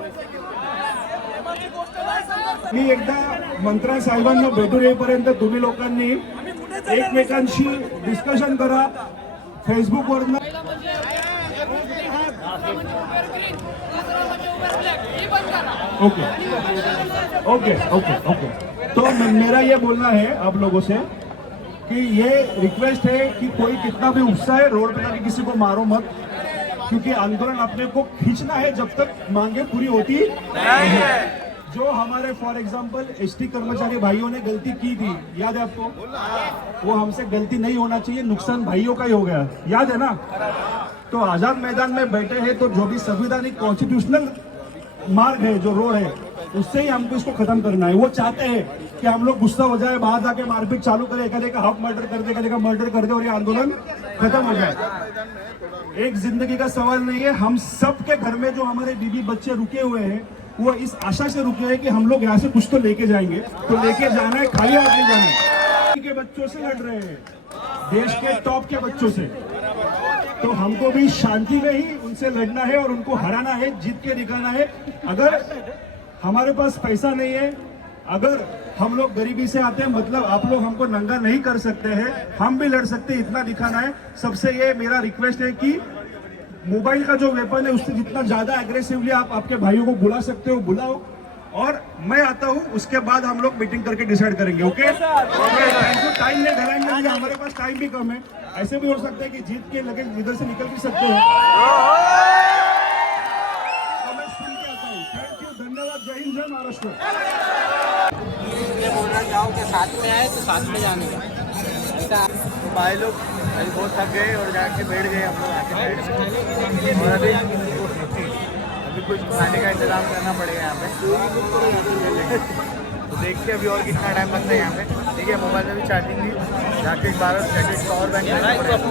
मी एकदा मंत्र्या साहेबांना भेटून येईपर्यंत तुम्ही लोकांनी एकमेकांशी डिस्कशन करा फेसबुकवरनं। ओके। तो मेरा ये बोलना है आप लोगों से कि ये रिक्वेस्ट है कि कोई कितना भी उत्साह है, रोड पे जाके किसी को मारो मत, क्योंकि आंदोलन अपने को खींचना है जब तक मांगे पूरी होती नहीं है। जो हमारे फॉर एग्जांपल एसटी कर्मचारी भाइयों ने गलती की थी, याद है आपको? वो हमसे गलती नहीं होना चाहिए, नुकसान भाइयों का ही हो गया, याद है ना? तो आजाद मैदान में बैठे हैं, तो जो भी संवैधानिक कॉन्स्टिट्यूशनल मार्ग है, जो रोड है, उससे ही हमको इसको खत्म करना है। वो चाहते हैं कि हम लोग गुस्सा हो जाए, बाहर जाके मारपीट चालू करें, एक का हाफ मर्डर कर दे, एक का मर्डर कर दे और ये आंदोलन खत्म हो जाए। एक जिंदगी का सवाल नहीं है। हम सब के घर में जो हमारे बीबी बच्चे रुके हुए हैं, वो इस आशा से रुके हैं कि हम लोग यहाँ से कुछ तो लेके जाएंगे। तो लेके जाना है, खाली हाथ नहीं जाना है। के बच्चों से लड़ रहे हैं, देश के टॉप के बच्चों से, तो हमको भी शांति में ही उनसे लड़ना है और उनको हराना है, जीत के दिखाना है। अगर हमारे पास पैसा नहीं है, अगर हम लोग गरीबी से आते हैं, मतलब आप लोग हमको नंगा नहीं कर सकते हैं, हम भी लड़ सकते हैं, इतना दिखाना है। सबसे ये मेरा रिक्वेस्ट है कि मोबाइल का जो वेपन है उससे जितना ज्यादा एग्रेसिवली आप आपके भाइयों को बुला सकते हो बुलाओ, और मैं आता हूँ, उसके बाद हम लोग मीटिंग करके डिसाइड करेंगे। ओके? टाइम नहीं धराएंगे क्योंकि हमारे पास टाइम भी कम है। ऐसे भी हो सकता है कि जीत के लगे इधर से निकल भी सकते हो। तो मैं सुन के आता हूँ। थैंक यू, धन्यवाद, जय हिंद, जय महाराष्ट्र। बोलना जाओ के साथ में आए तो साथ में जाने का। तो भाई लोग अभी बहुत थक गए और जाके बैठ गए हम लोग आके साइड में, और अभी कुछ खाने का इंतजाम करना पड़ेगा यहाँ पे। तो देखते हैं अभी और कितना टाइम लगता है यहाँ पे। ठीक है, मोबाइल में भी चार्जिंग थी, जाके 12 सेकंड पावर बैंक करना पड़ेगा।